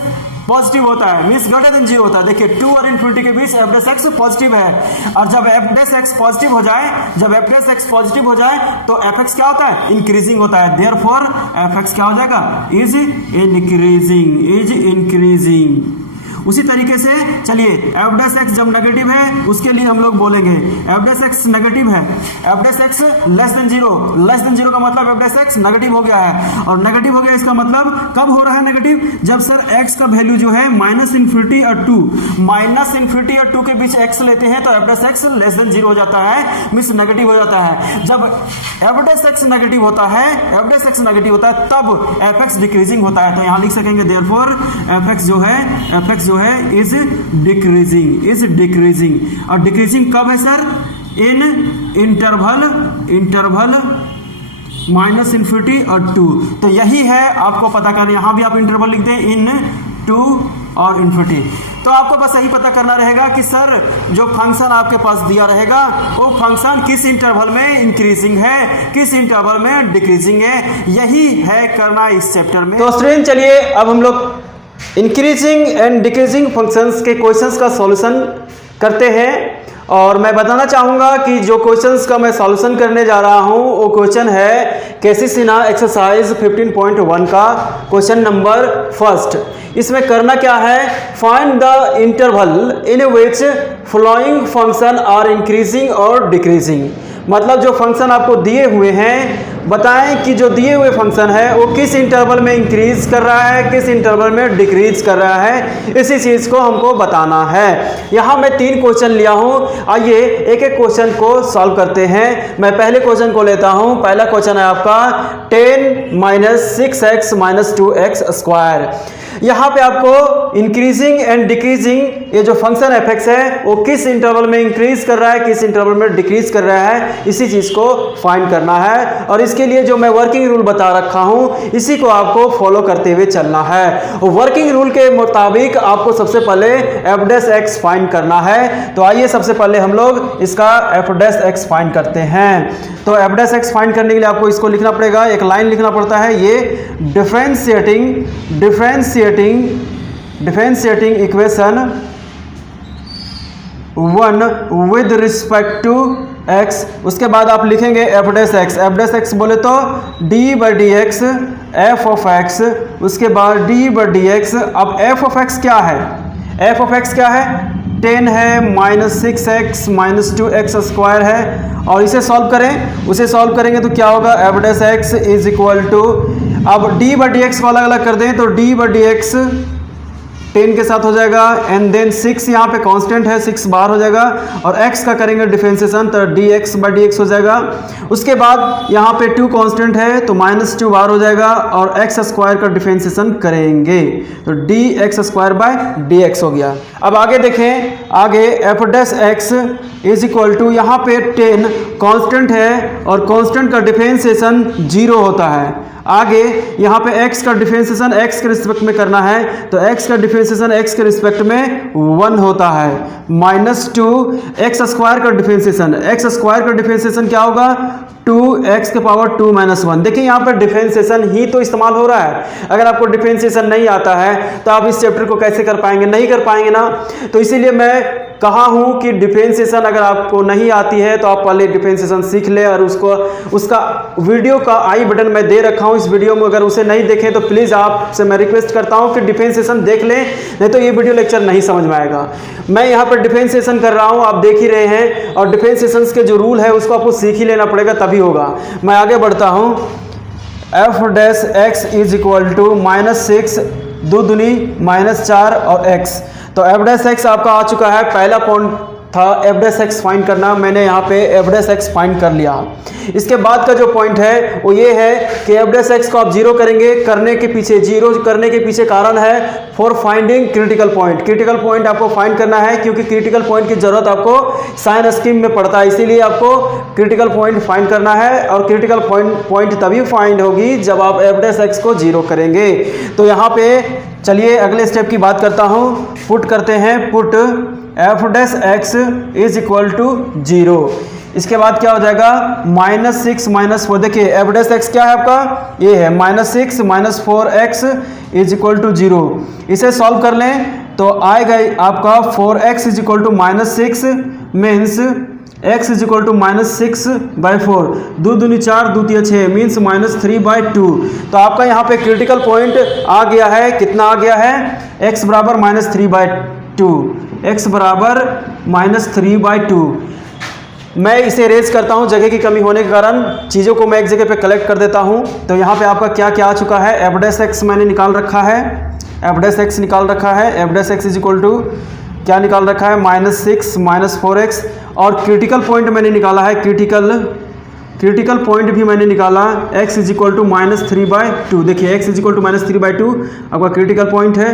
पॉजिटिव होता है, मींस ग्रेटर देन 0 होता है। देखिए 2 और इन्फिनिटी के बीच एफ डैश एक्स पॉजिटिव है, और जब एफ डैश एक्स पॉजिटिव हो जाए, जब एफ डैश एक्स पॉजिटिव हो जाए तो एफ एक्स क्या होता है, इंक्रीजिंग होता है। देयरफॉर एफ एक्स क्या हो जाएगा, इज इंक्रीजिंग, इज इंक्रीजिंग। उसी तरीके से चलिए एफ डैश एक्स जब नेगेटिव है उसके लिए हम लोग बोलेंगे एफ डैश एक्स नेगेटिव है, f dash x less than 0, less than 0 का मतलब एफ डैश एक्स नेगेटिव हो गया है। और नेगेटिव हो गया इसका मतलब कब हो रहा है नेगेटिव, जब सर एक्स का वैल्यू जो है माइनस इन्फिनिटी और 2, माइनस इन्फिनिटी और 2 के बीच एक्स लेते हैं तो f dash x less than 0 हो जाता है, मींस नेगेटिव हो जाता है। जब एफ डैश एक्स नेगेटिव होता है, एफ डैश एक्स नेगेटिव होता है तब एफ एक्स डिक्रीजिंग होता है। तो यहां लिख सकेंगे देयरफॉर एफ एक्स जो है, एफ एक्स जो है इज डिक्रीजिंग, इज डिक्रीजिंग। और डिक्रीजिंग कब है सर, इन इंटरवल माइनस इन्फिनिटी और 2। तो यही है आपको पता करना, यहां भी आप इंटरवल लिख दें, इन 2 और इन्फिनिटी। तो आपको बस यही पता करना रहेगा कि सर जो फंक्शन आपके पास दिया रहेगा वो फंक्शन किस इंटरवल में इंक्रीजिंग है, किस इंटरवल में डिक्रीजिंग है। यही है करना इस चैप्टर में। तो स्टूडेंट चलिए अब हम लोग इंक्रीजिंग एंड डिक्रीजिंग फंक्शंस के क्वेश्चंस का सॉल्यूशन करते हैं। और मैं बताना चाहूँगा कि जो क्वेश्चंस का मैं सॉल्यूशन करने जा रहा हूँ वो क्वेश्चन है कैसिसिना एक्सरसाइज 15.1 का क्वेश्चन नंबर 1। इसमें करना क्या है, find the interval in which following function are increasing और डिक्रीजिंग। मतलब जो फंक्शन आपको दिए हुए हैं बताएं कि जो दिए हुए फंक्शन है वो किस इंटरवल में इंक्रीज कर रहा है, किस इंटरवल में डिक्रीज कर रहा है, इसी चीज़ को हमको बताना है। यहाँ मैं 3 क्वेश्चन लिया हूँ, आइए एक एक क्वेश्चन को सॉल्व करते हैं। मैं पहले क्वेश्चन को लेता हूँ। पहला क्वेश्चन है आपका 10 - 6x - 2x स्क्वायर। यहाँ पे आपको इंक्रीजिंग एंड डिक्रीजिंग ये जो फंक्शन एफ है वो किस इंटरवल में इंक्रीज कर रहा है, किस इंटरवल में डिक्रीज कर रहा है, इसी चीज़ को फाइंड करना है। और इसके लिए जो मैं वर्किंग रूल बता रखा हूँ इसी को आपको फॉलो करते हुए चलना है। वर्किंग रूल के मुताबिक आपको सबसे पहले f' फाइंड करना है। तो आइए सबसे पहले हम लोग इसका f' फाइंड करते हैं। तो f' फाइंड करने के लिए आपको इसको लिखना पड़ेगा, एक लाइन लिखना पड़ता है, ये differentiating equation 1 with respect to x। उसके बाद आप लिखेंगे f' बोले तो d/dx f(x), उसके बाद d/dx। अब f(x) क्या है? f(x) क्या है? 10 है, -6x - 2x स्क्वायर है। और इसे सॉल्व करें, उसे सॉल्व करेंगे तो क्या होगा? f' इज इक्वल टू, अब d/dx को अलग अलग कर दें तो d/dx 10 के साथ हो जाएगा, एंड देन 6 यहाँ पे कांस्टेंट है, 6 बाहर हो जाएगा, और x का करेंगे डिफरेंशिएशन तो dx/dx हो जाएगा। उसके बाद यहाँ पे 2 कांस्टेंट है तो -2 बाहर हो जाएगा, और x स्क्वायर का डिफरेंशिएशन करेंगे तो dx² हो गया। अब आगे देखें, आगे f' इज इक्वल टू, यहाँ पे 10 कांस्टेंट है और कांस्टेंट का डिफरेंशिएशन 0 होता है। आगे यहाँ पे x का डिफरेंशिएशन x के रिस्पेक्ट में करना है तो x का डिफरेंशिएशन x के रिस्पेक्ट में 1 होता है, -2 x स्क्वायर का डिफरेंशिएशन क्या होगा? 2x के पावर 2 - 1। देखिए यहाँ पर डिफरेंशिएशन ही तो इस्तेमाल हो रहा है। अगर आपको डिफरेंशिएशन नहीं आता है तो आप इस चैप्टर को कैसे कर पाएंगे? नहीं कर पाएंगे ना। तो इसीलिए मैं कहा हूँ कि डिफरेंशिएशन अगर आपको नहीं आती है तो आप पहले डिफरेंशिएशन सीख लें, और उसका वीडियो का आई बटन मैं दे रखा हूँ इस वीडियो में, अगर उसे नहीं देखें तो प्लीज़ आपसे मैं रिक्वेस्ट करता हूँ कि डिफरेंशिएशन देख लें, नहीं तो ये वीडियो लेक्चर नहीं समझ में आएगा। मैं यहाँ पर डिफरेंशिएशन कर रहा हूँ, आप देख ही रहे हैं, और डिफरेंशिएशन के जो रूल है उसको आपको सीख ही लेना पड़ेगा, तभी होगा। मैं आगे बढ़ता हूँ। f' इज इक्वल टू -6 2 दूनी -4 और x। तो f' आपका आ चुका है। पहला पॉइंट था f' फाइंड करना, मैंने यहाँ पे f' फाइंड कर लिया। इसके बाद का जो पॉइंट है वो ये है कि f' को आप 0 करेंगे, करने के पीछे कारण है for finding critical point. Critical point आपको फाइंड करना है क्योंकि क्रिटिकल पॉइंट की जरूरत आपको साइन स्कीम में पड़ता है, इसीलिए आपको क्रिटिकल पॉइंट फाइंड करना है। और क्रिटिकल पॉइंट तभी फाइंड होगी जब आप f' को 0 करेंगे। तो यहाँ पे चलिए अगले स्टेप की बात करता हूँ। पुट करते हैं, put f' is equal to 0। इसके बाद क्या हो जाएगा? -6 - 4। देखिए f' क्या है आपका? ये है -6 - 4x इज इक्वल टू 0। इसे सॉल्व कर लें तो आएगा आपका 4x is equal to -6 means x is equal to -6/4। 2 दूनी 4 2 3 6 मीन्स -3/2। तो आपका यहाँ पे क्रिटिकल पॉइंट आ गया है, कितना आ गया है? x बराबर -3/2, x बराबर -3/2। मैं इसे रेज करता हूं, जगह की कमी होने के कारण चीज़ों को मैं एक जगह पे कलेक्ट कर देता हूं। तो यहाँ पे आपका क्या क्या आ चुका है? f' मैंने निकाल रखा है, f' निकाल रखा है। f' इज इक्वल टू क्या निकाल रखा है? -6 - 4x। और क्रिटिकल पॉइंट मैंने निकाला है, क्रिटिकल पॉइंट भी मैंने निकाला, x इज इक्वल टू -3/2। देखिए x इज इक्वल टू -3/2 आपका क्रिटिकल पॉइंट है,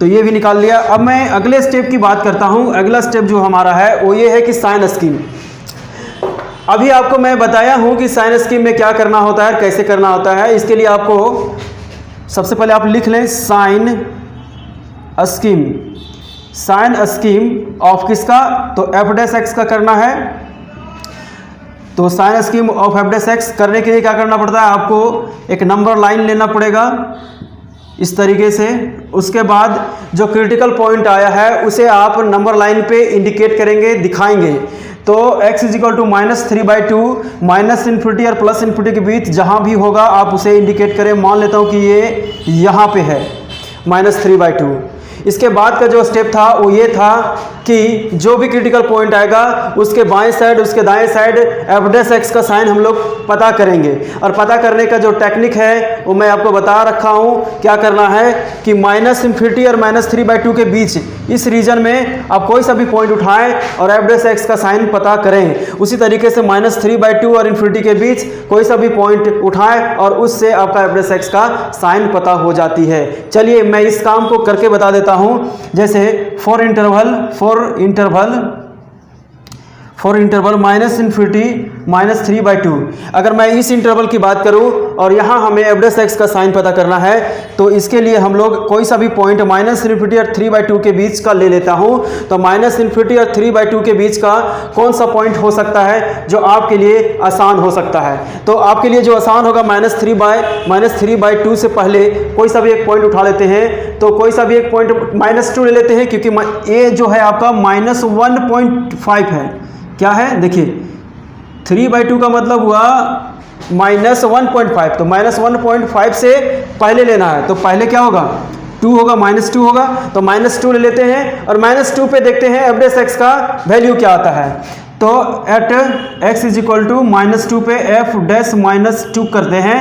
तो ये भी निकाल लिया। अब मैं अगले स्टेप की बात करता हूँ। अगला स्टेप जो हमारा है वो ये है कि साइन स्कीम। अभी आपको मैं बताया हूँ कि साइन स्कीम में क्या करना होता है, कैसे करना होता है। इसके लिए आपको सबसे पहले आप लिख लें साइन स्कीम ऑफ किसका? तो f' का करना है। तो साइन स्कीम ऑफ f' करने के लिए क्या करना पड़ता है? आपको एक नंबर लाइन लेना पड़ेगा इस तरीके से। उसके बाद जो क्रिटिकल पॉइंट आया है उसे आप नंबर लाइन पे इंडिकेट करेंगे, दिखाएंगे। तो x इज इक्वल टू -3/2, -∞ और +∞ के बीच जहां भी होगा आप उसे इंडिकेट करें। मान लेता हूं कि ये यहाँ पे है -3/2। इसके बाद का जो स्टेप था वो ये था कि जो भी क्रिटिकल पॉइंट आएगा उसके बाएं साइड उसके दाएं साइड एफ डैश एक्स का साइन हम लोग पता करेंगे। और पता करने का जो टेक्निक है वो मैं आपको बता रखा हूँ। क्या करना है कि -∞ और -3/2 के बीच इस रीजन में आप कोई सा भी पॉइंट उठाएं और एफ डैश एक्स का साइन पता करें। उसी तरीके से -3/2 और इन्फिनिटी के बीच कोई सा भी पॉइंट उठाएं और उससे आपका एफ डैश एक्स का साइन पता हो जाती है। चलिए मैं इस काम को करके बता देता हूं। जैसे फॉर इंटरवल -∞ -3/2, अगर मैं इस इंटरवल की बात करूं और यहां हमें एफ डैश एक्स का साइन पता करना है तो इसके लिए हम लोग कोई सा भी पॉइंट -∞ और 3/2 के बीच का ले लेता हूं। तो -∞ और 3/2 के बीच का कौन सा पॉइंट हो सकता है जो आपके लिए आसान हो सकता है? तो आपके लिए जो आसान होगा -3/2 से पहले कोई सा भी एक पॉइंट उठा लेते हैं। तो कोई सा भी एक पॉइंट -2 ले लेते हैं, क्योंकि ये जो है आपका -1.5 है। क्या है देखिए, 3/2 का मतलब हुआ -1.5, तो -1.5 से पहले लेना है। तो पहले क्या होगा? 2 होगा, -2 होगा, तो -2 ले लेते हैं और -2 पे देखते हैं एफ डैश एक्स का वैल्यू क्या आता है। तो एट x = -2 पे एफ डैश -2 करते हैं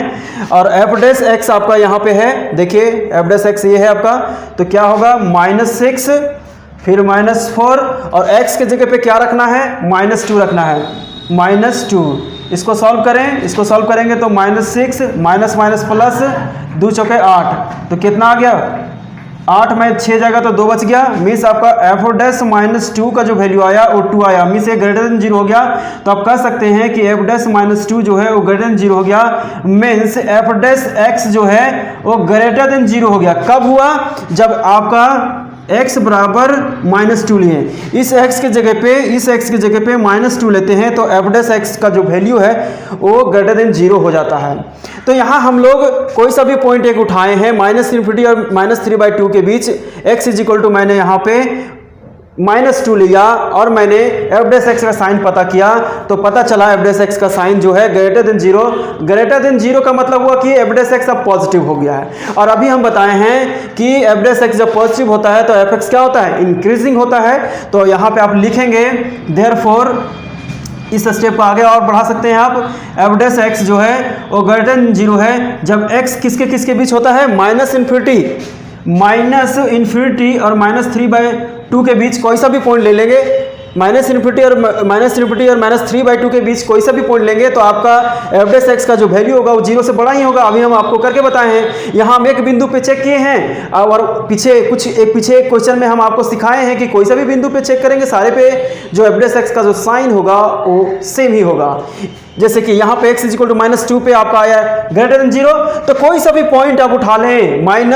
और एफ डैश एक्स आपका यहाँ पे है। देखिए एफ डैश एक्स ये है आपका, तो क्या होगा? -6 फिर -4 और x के जगह पे क्या रखना है? -2 रखना है, -2। इसको सॉल्व करें, इसको सॉल्व करेंगे तो -6 प्लस 2 चौके 8, तो कितना आ गया? 8 में 6 जाएगा तो 2 बच गया। मीन्स आपका एफ डैश -2 का जो वैल्यू आया वो 2 आया, मीन्स ये ग्रेटर देन 0 हो गया। तो आप कह सकते हैं कि एफ डैश -2 जो है वो ग्रेटर देन 0 हो गया। मीन्स एफ डैश एक्स जो है वो ग्रेटर देन 0 हो गया। कब हुआ? जब आपका x बराबर -2 लिए। इस x के जगह पे -2 लेते हैं तो एफ डैश एक्स का जो वैल्यू है वो ग्रेटर देन 0 हो जाता है। तो यहाँ हम लोग कोई सा भी पॉइंट एक उठाए हैं -∞ और -3/2 के बीच। x = मैंने यहाँ पे -2 लिया और मैंने एफ डैश एक्स का साइन पता किया, तो पता चला एफ डैश एक्स का साइन जो है ग्रेटर देन 0। ग्रेटर देन 0 का मतलब हुआ कि एफ डैश एक्स अब पॉजिटिव हो गया है। और अभी हम बताए हैं कि एफ डैश एक्स जब पॉजिटिव होता है तो एफ एक्स क्या होता है? इंक्रीजिंग होता है। तो यहाँ पे आप लिखेंगे देयरफॉर, इस स्टेप को आगे और बढ़ा सकते हैं आप। एफ डैश एक्स जो है वो ग्रेटर देन 0 है जब x किसके बीच होता है? -∞ और -3/2 के बीच कोई सा भी पॉइंट ले लेंगे। -∞ और -3/2 के बीच कोई सा भी पॉइंट लेंगे तो आपका एफ डैश एक्स का जो वैल्यू होगा वो 0 से बड़ा ही होगा। अभी हम आपको करके बताए हैं। यहाँ हम एक बिंदु पे चेक किए हैं और पीछे एक क्वेश्चन में हम आपको सिखाए हैं कि कोई सा भी बिंदु पे चेक करेंगे, सारे पे जो एफ डैश एक्स का जो साइन होगा वो सेम ही होगा। जैसे कि यहाँ पे x = -2 पे आपका आया ग्रेटर देन 0, तो कोई सा भी पॉइंट आप उठा लें -∞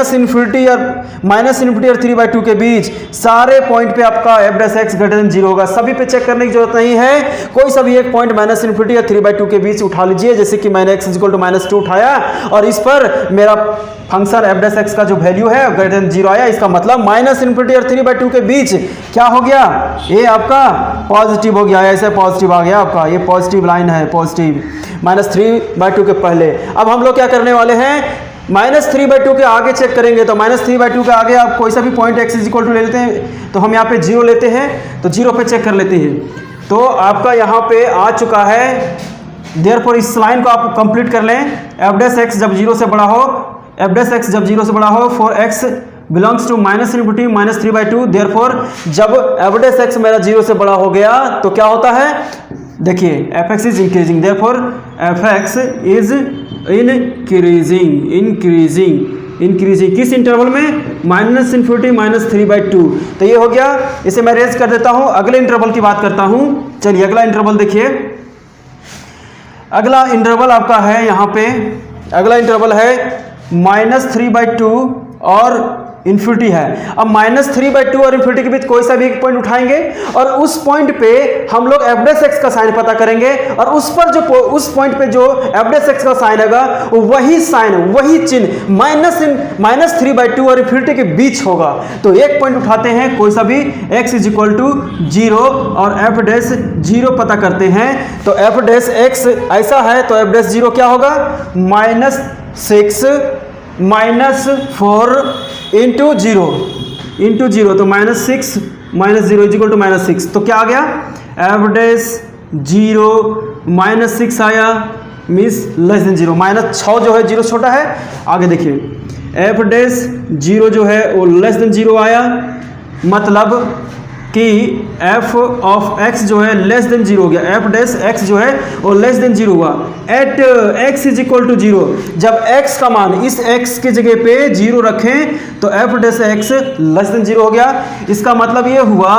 और 3/2 के बीच, सारे पॉइंट पे आपका f dash x greater than 0 होगा। सभी पे चेक करने की जरूरत नहीं है, कोई सा भी एक पॉइंट -∞ या 3/2 के बीच उठा लीजिए। जैसे कि मैंने x = -2 उठाया और इस पर मेरा फंक्शन एफ डैश एक्स का जो वैल्यू है ग्रेटर देन 0 आया। इसका मतलब -∞ और 3/2 के बीच क्या हो गया? ये आपका पॉजिटिव हो गया, ऐसे पॉजिटिव आ गया आपका, ये पॉजिटिव लाइन है, पॉजिटिव -3/2 के पहले। अब हम लोग क्या करने वाले हैं? -3/2 के आगे चेक करेंगे। तो -3/2 के आगे आप कोई सा भी पॉइंट x = ले लेते हैं। तो हम यहाँ पे 0 लेते हैं, तो 0 पे चेक कर लेते हैं। तो आपका यहाँ पे आ चुका है। देयरफॉर इस लाइन को आप कंप्लीट कर लें। एफ डैश एक्स जब 0 से बड़ा हो, for x belongs to -∞ -3/2, therefore जब एफ डैश एक्स मेरा 0 से बड़ा हो गया तो क्या होता है? देखिए F X is increasing, therefore F X is increasing किस इंटरवल में? -∞ -3/2। तो ये हो गया। इसे मैं रेज कर देता हूं, अगले इंटरवल की बात करता हूं। चलिए अगला इंटरवल देखिए। अगला इंटरवल आपका है यहाँ पे, अगला इंटरवल है -3/2 और इन्फिनिटी है। अब -3/2 और इन्फिनिटी के बीच कोई सा भी एक पॉइंट उठाएंगे और उस पॉइंट पे हम लोग एफ डैश एक्स का साइन पता करेंगे और उस पॉइंट पे जो एफ डैश एक्स का साइन आएगा वही साइन, वही चिन्ह -3/2 और इन्फिनिटी के बीच होगा। तो एक पॉइंट उठाते हैं कोई सा भी, x = 0 और एफ डैश 0 पता करते हैं। तो एफ डैश एक्स ऐसा है तो एफ डैश 0 क्या होगा? -6 -4 × 0 तो -6 माइनस 0 इज इक्वल टू -6, तो क्या आ गया एफ डैश 0 -6 आया, मीन्स लेस देन 0, -6 जो है 0 छोटा है। आगे देखिए एफ डैश 0 जो है वो लेस देन 0 आया, मतलब कि एफ ऑफ एक्स जो है लेस देन 0 हो गया, एफ डैश एक्स जो है वो लेस देन 0 हुआ at X is equal to 0। जब एक्स का मान इस एक्स की जगह पे 0 रखें तो f dash x less than 0 हो गया। इसका मतलब ये हुआ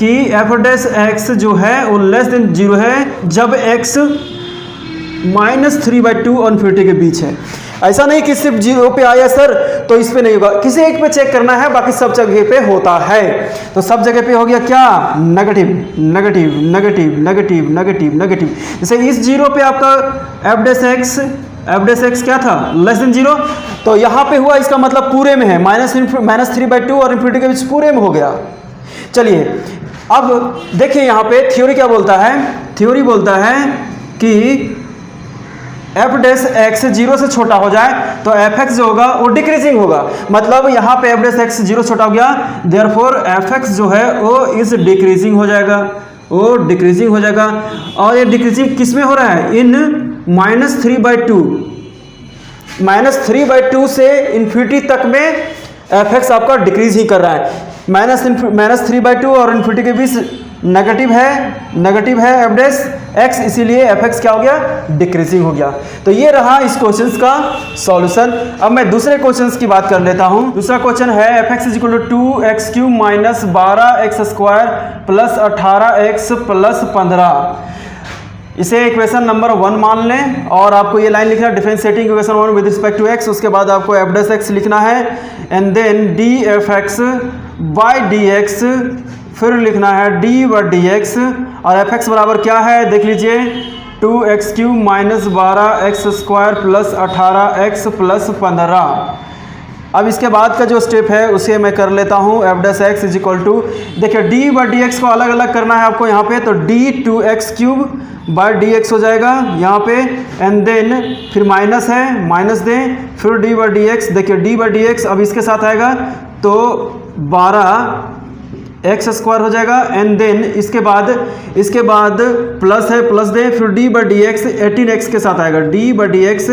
कि एफ डैश एक्स जो है वो लेस देन 0 है जब एक्स -3/2 और इन्फिनिटी के बीच है। ऐसा नहीं कि सिर्फ 0 पे आया सर तो इस पे नहीं होगा, किसी एक पे चेक करना है, बाकी सब जगह पे होता है। तो सब जगह पे हो गया क्या negative negative negative negative negative negative. जैसे इस 0 पे आपका एफ डैश एक्स क्या था लेस देन 0, तो यहाँ पे हुआ, इसका मतलब पूरे में है, -3/2 और इन्फिनिटी के बीच पूरे में हो गया। चलिए अब देखिए यहाँ पे थ्योरी क्या बोलता है, थ्योरी बोलता है कि एफ डैश एक्स 0 से छोटा हो जाए तो एफ एक्स जो होगा वो डिक्रीजिंग होगा, मतलब यहाँ पे एफ डैश एक्स 0 छोटा हो गया, देयरफॉर एफ एक्स जो है वो इस डिक्रीजिंग हो जाएगा, वो डिक्रीजिंग हो जाएगा। और ये डिक्रीजिंग किस में हो रहा है, इन -3/2 से इन्फिनिटी तक में एफ एक्स आपका डिक्रीज ही कर रहा है। -3/2 और इन्फिनिटी के बीच नेगेटिव है एफ डैश एक्स, इसीलिए एफ एक्स क्या हो गया डिक्रीजिंग हो गया। तो ये रहा इस क्वेश्चन का सॉल्यूशन। अब मैं दूसरे क्वेश्चन की बात कर लेता हूं। दूसरा क्वेश्चन है F X is equal to 2x³ - 12x² + 18x + 15। इसे इक्वेशन नंबर 1 मान लें और आपको ये लाइन लिखना है differentiating equation 1 with respect to x। उसके बाद आपको एफ डैश एक्स लिखना है and then df(x) bye dx, फिर लिखना है d/dx और एफ एक्स बराबर क्या है देख लीजिए 2x³ - 12x² + 18x + 15। अब इसके बाद का जो स्टेप है उसे मैं कर लेता हूँ। F dash x is equal to, देखिए d/dx को अलग अलग करना है आपको यहाँ पे, तो d2x³ हो जाएगा यहाँ पे एंड देन फिर माइनस है, माइनस दें, फिर d/dx, देखिए d/dx अब इसके साथ आएगा तो 12x² हो जाएगा एंड देन इसके बाद प्लस है, प्लस दें, फिर d/dx 18x के साथ आएगा, d/dx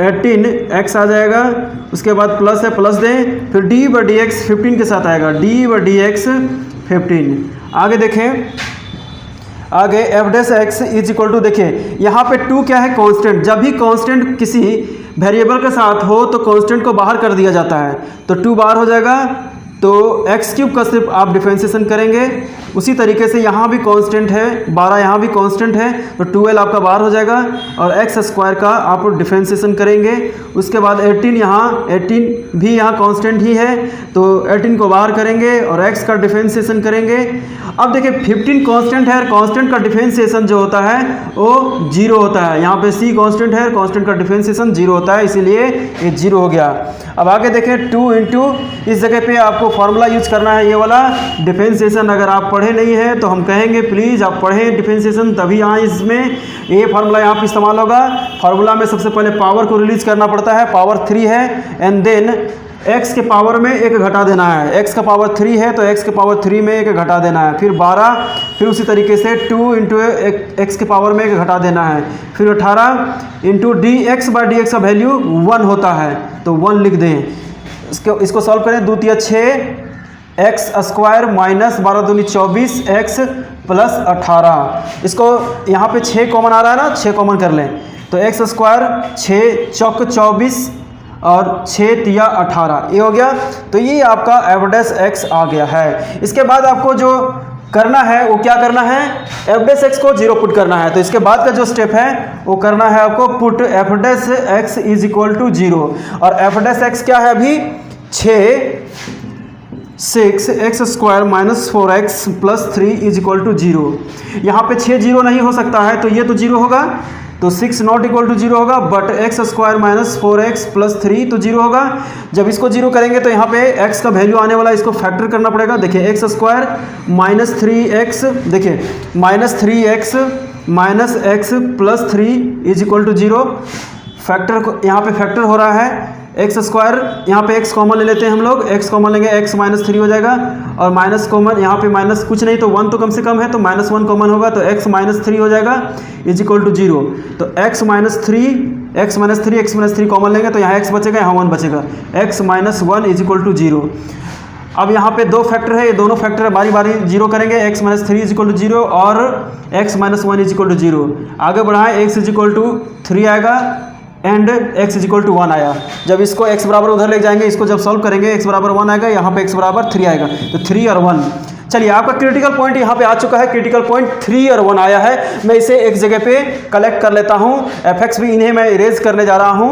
18x आ जाएगा। उसके बाद प्लस है, प्लस दें, फिर d/dx 15 के साथ आएगा, d/dx 15। आगे देखें, आगे F dash x is equal to, देखिए यहाँ पे 2 क्या है कांस्टेंट, जब भी कांस्टेंट किसी वेरिएबल के साथ हो तो कांस्टेंट को बाहर कर दिया जाता है, तो 2 बाहर हो जाएगा, तो x³ का सिर्फ आप डिफरेंशिएशन करेंगे। उसी तरीके से यहाँ भी कांस्टेंट है 12, यहाँ भी कांस्टेंट है तो 12 आपका बाहर हो जाएगा और x² का आप डिफरेंशिएशन करेंगे। उसके बाद 18 यहाँ, 18 भी यहाँ कांस्टेंट ही है तो 18 को बाहर करेंगे और x का डिफरेंशिएशन करेंगे। अब देखिए 15 कांस्टेंट है, कांस्टेंट का डिफरेंशिएशन जो होता है वो 0 होता है। यहाँ पे c कांस्टेंट है, कांस्टेंट का डिफरेंशिएशन 0 होता है, इसीलिए ये 0 हो गया। अब आगे देखें 2 इंटू, इस जगह पे आपको फार्मूला यूज करना है ये वाला डिफरेंशिएशन। अगर आप पढ़े नहीं हैं तो हम कहेंगे प्लीज़ आप पढ़ें डिफरेंशिएशन, तभी आए इसमें ये फार्मूला यहाँ पे इस्तेमाल होगा। फार्मूला में सबसे पहले पावर को रिलीज करना पड़ता है, पावर 3 है एंड देन x के पावर में 1 घटा देना है, x का पावर 3 है तो x के पावर 3 में 1 घटा देना है, फिर 12, फिर उसी तरीके से 2 इंटू x के पावर में 1 घटा देना है, फिर 18 इंटू dx/dx का वैल्यू 1 होता है तो 1 लिख दें। इसको सॉल्व करें, 2 × 6 x² - 12 दूनी 24 x + 18। इसको यहाँ पे 6 कॉमन आ रहा है ना, 6 कॉमन कर लें तो x² 6 चौक 24 और 6 तिया 18, ये हो गया। तो ये आपका एफ डैश एक्स आ गया है। इसके बाद आपको जो करना है वो क्या करना है, एफ डैश एक्स को 0 पुट करना है। तो इसके बाद का जो स्टेप है वो करना है आपको put F dash x is equal to 0 और एफ डैश एक्स क्या है अभी 6x² - 4x + 3 is equal to 0। यहाँ पे 6 0 नहीं हो सकता है तो ये तो 0 होगा, तो 6 नॉट इक्वल टू 0 होगा, बट x² - 4x + 3 तो 0 होगा। जब इसको 0 करेंगे तो यहाँ पे x का वैल्यू आने वाला, इसको फैक्टर करना पड़ेगा। देखिए x² - 3x, देखिए -3x - x + 3 is equal to 0। Factor को यहाँ पे फैक्टर हो रहा है एक्स स्क्वायर, यहाँ पे एक्स कॉमन ले लेते हैं हम लोग, एक्स कॉमन लेंगे, एक्स माइनस 3 हो जाएगा, और माइनस कॉमन यहाँ पे माइनस कुछ नहीं तो 1 तो कम से कम है, तो माइनस 1 कॉमन होगा, तो एक्स माइनस 3 हो जाएगा इज इक्वल टू 0। तो एक्स माइनस थ्री कॉमन लेंगे तो यहाँ एक्स बचेगा, यहाँ 1 बचेगा, x minus 1 is equal to 0। अब यहाँ पे दो फैक्टर है, ये दोनों फैक्टर है, बारी बारी जीरो करेंगे, x minus 3 is equal to 0 और x minus 1 is equal to 0। आगे बढ़ाएं, एक्स इज इक्वल टू 3 आएगा and x is equal to 1 आया। जब इसको x बराबर उधर ले जाएंगे, इसको जब सॉल्व करेंगे x बराबर 1 आएगा, यहाँ पे x बराबर 3 आएगा, तो 3 और 1। चलिए आपका क्रिटिकल पॉइंट यहाँ पे आ चुका है, क्रिटिकल पॉइंट 3 और 1 आया है। मैं इसे एक जगह पे कलेक्ट कर लेता हूँ, fx भी इन्हें मैं इरेज करने जा रहा हूँ।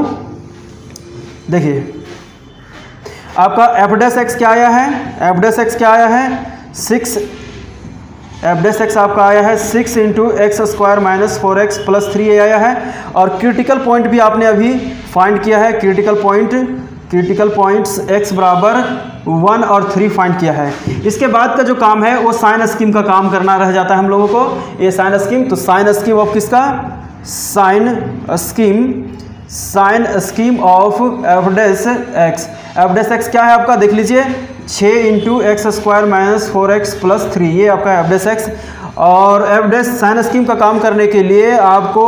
देखिए आपका एफ डैश एक्स क्या आया है, एफ डैश एक्स क्या आया है 6, एफ डैश एक्स आपका आया है 6 into x square minus 4x plus 3 आया है। और क्रिटिकल पॉइंट भी आपने अभी फाइंड किया है, क्रिटिकल पॉइंट्स x बराबर 1 और 3 फाइंड किया है। इसके बाद का जो काम है वो साइन स्कीम का काम करना रह जाता है हम लोगों को, ये साइन स्कीम। तो साइन स्कीम ऑफ किसका, sign scheme of F dash x. F dash x क्या है आपका, देख लीजिए 6 into x square minus 4x plus 3, ये आपका एफ डैश एक्स। और एफ डैश साइन स्कीम का काम करने के लिए आपको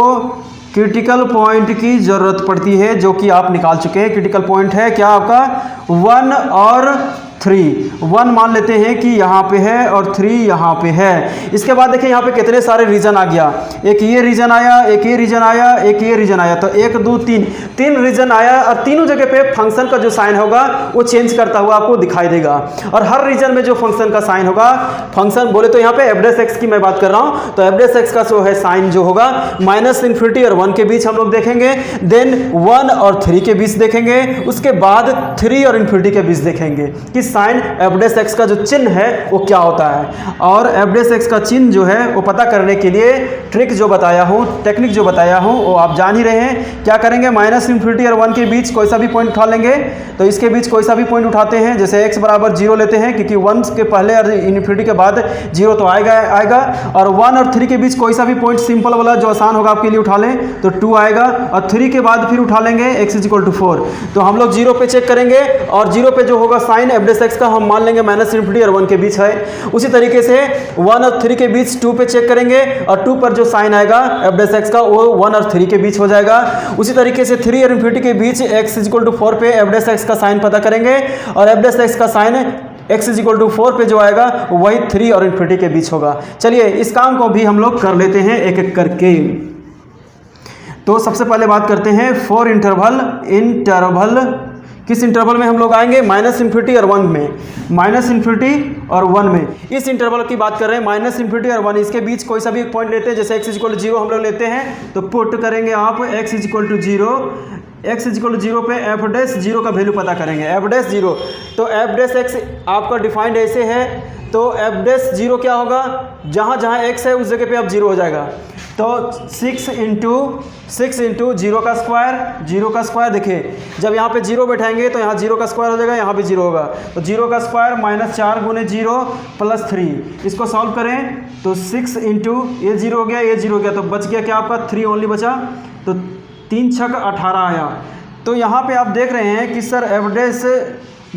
क्रिटिकल पॉइंट की ज़रूरत पड़ती है, जो कि आप निकाल चुके हैं। क्रिटिकल पॉइंट है क्या आपका 1 और 3। 1 मान लेते हैं कि यहाँ पे है और 3 यहाँ पे है। इसके बाद देखिए यहाँ पे कितने सारे रीजन आ गया, एक ये रीजन आया, एक ये रीजन आया, एक ये रीजन आया, तो 1 2 3 रीजन आया। और तीनों जगह पे फंक्शन का जो साइन होगा वो चेंज करता हुआ आपको दिखाई देगा। और हर रीजन में जो फंक्शन का साइन होगा, फंक्शन बोले तो यहाँ पे एफ डैश एक्स की मैं बात कर रहा हूँ, तो एफ डैश एक्स का जो है साइन जो होगा -∞ और 1 के बीच हम लोग देखेंगे, देन 1 और 3 के बीच देखेंगे, उसके बाद 3 और ∞ के बीच देखेंगे कि साइन एफ डैश एक्स का जो चिन्ह है वो क्या होता है। और एफ डैश एक्स का चिन्ह जो है वो पता करने के लिए ट्रिक जो बताया हूँ, टेक्निक जो बताया हूँ वो आप जान ही रहे हैं। क्या करेंगे, -∞ और 1 के बीच कोई सा भी पॉइंट उठा लेंगे, तो इसके बीच कोई सा भी पॉइंट उठाते हैं, जैसे x बराबर 0 लेते हैं, क्योंकि 1 के पहले और ∞ के बाद 0 तो आएगा। और 1 और 3 के बीच कोई सा भी पॉइंट सिंपल वाला जो आसान होगा आपके लिए उठा लें, तो 2 आएगा। और 3 के बाद फिर उठा लेंगे x इज इक्वल टू 4, तो हम लोग 0 पे चेक करेंगे, और 0 पे जो होगा साइन एफ डैश एक्स का हम मान लेंगे -∞ और 1 के बीच है। उसी तरीके से 1 और 3 के बीच 2 पे चेक करेंगे, और 2 पर जो साइन आएगा एफ डैश एक्स का वो 1 और 3 के बीच हो जाएगा। उसी तरीके से 3 और ∞ के बीच x इज इक्वल टू 4 पे एफ डैश एक्स का साइन पता करेंगे, और एफ डैश एक्स का sign x is equal to 4 पे जो आएगा वही 3 और ∞ के बीच होगा। चलिए इस काम को भी हम लोग कर लेते हैं एक एक करके। तो सबसे पहले बात करते हैं फॉर इंटरवल। किस इंटरवल में हम लोग आएंगे, -∞ और 1 में, -∞ और 1 में। इस इंटरवल की बात कर रहे हैं, -∞ और 1, इसके बीच कोई सा भी एक पॉइंट लेते हैं, जैसे x इज इक्वल टू 0 हम लोग लेते हैं, तो पुट करेंगे आप x is equal to 0, x is equal to 0 पे एफ डैश 0 का वैल्यू पता करेंगे, एफ डैश 0। तो एफ डैश एक्स आपका डिफाइंड ऐसे है, तो एफ डैश 0 क्या होगा, जहाँ जहाँ x है उस जगह पे अब 0 हो जाएगा। तो 6 इंटू 0 का स्क्वायर, देखिए जब यहाँ पे 0 बैठाएंगे तो यहाँ 0 का स्क्वायर हो जाएगा, यहाँ पे 0 होगा, तो 0 का स्क्वायर -4 गुने 0 प्लस 3। इसको सॉल्व करें तो 6 इंटू ये 0 हो गया, ये 0 हो गया, तो बच गया क्या आपका 3 ओनली बचा, तो 3 6 18 आया। तो यहाँ पे आप देख रहे हैं कि सर एफ डैश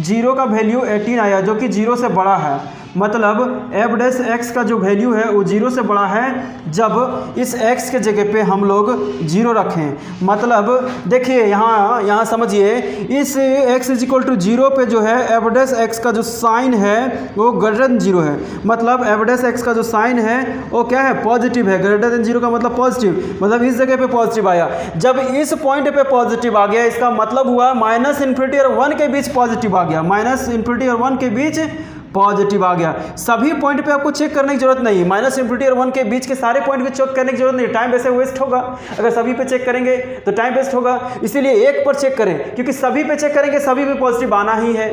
0 का वैल्यू 18 आया, जो कि 0 से बड़ा है। मतलब एफ डैश एक्स का जो वैल्यू है वो 0 से बड़ा है जब इस x के जगह पे हम लोग 0 रखें। मतलब देखिए यहाँ समझिए, इस x इज इक्वल टू 0 पे जो है एफ डैश एक्स का जो साइन है वो ग्रेटर देन 0 है। मतलब एफ डैश एक्स का जो साइन है वो क्या है, पॉजिटिव है। ग्रेटर देन 0 का मतलब पॉजिटिव, मतलब इस जगह पे पॉजिटिव आया। जब इस पॉइंट पे पॉजिटिव आ गया, इसका मतलब हुआ -∞ और 1 के बीच पॉजिटिव आ गया, -∞ और 1 के बीच पॉजिटिव आ गया। सभी पॉइंट पे आपको चेक करने की जरूरत नहीं, -∞ और 1 के बीच के सारे पॉइंट पे चेक करने की जरूरत नहीं, टाइम वैसे वेस्ट होगा। अगर सभी पे चेक करेंगे तो टाइम वेस्ट होगा, इसीलिए एक पर चेक करें, क्योंकि सभी पे चेक करेंगे सभी पे पॉजिटिव आना ही है।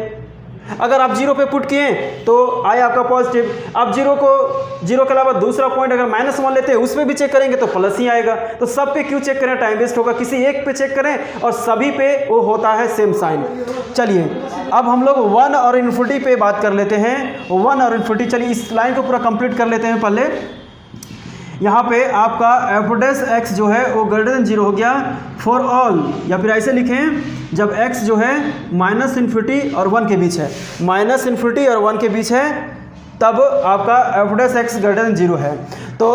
अगर आप 0 पे पुट किए तो आया आपका पॉजिटिव। अब 0 के अलावा दूसरा पॉइंट अगर -1 लेते हैं उस पर भी चेक करेंगे तो प्लस ही आएगा। तो सब पे क्यों चेक करें, टाइम वेस्ट होगा, किसी एक पे चेक करें और सभी पे वो होता है सेम साइन। चलिए अब हम लोग 1 और ∞ पे बात कर लेते हैं, 1 और ∞। चलिए इस लाइन को पूरा कंप्लीट कर लेते हैं। पहले यहाँ पे आपका एफ डैश एक्स जो है वो ग्रेटर देन जीरो हो गया फॉर ऑल, या फिर ऐसे लिखें जब एक्स जो है माइनस इन्फिनिटी और 1 के बीच है, माइनस इन्फिनिटी और 1 के बीच है, तब आपका f dash x greater than zero है। तो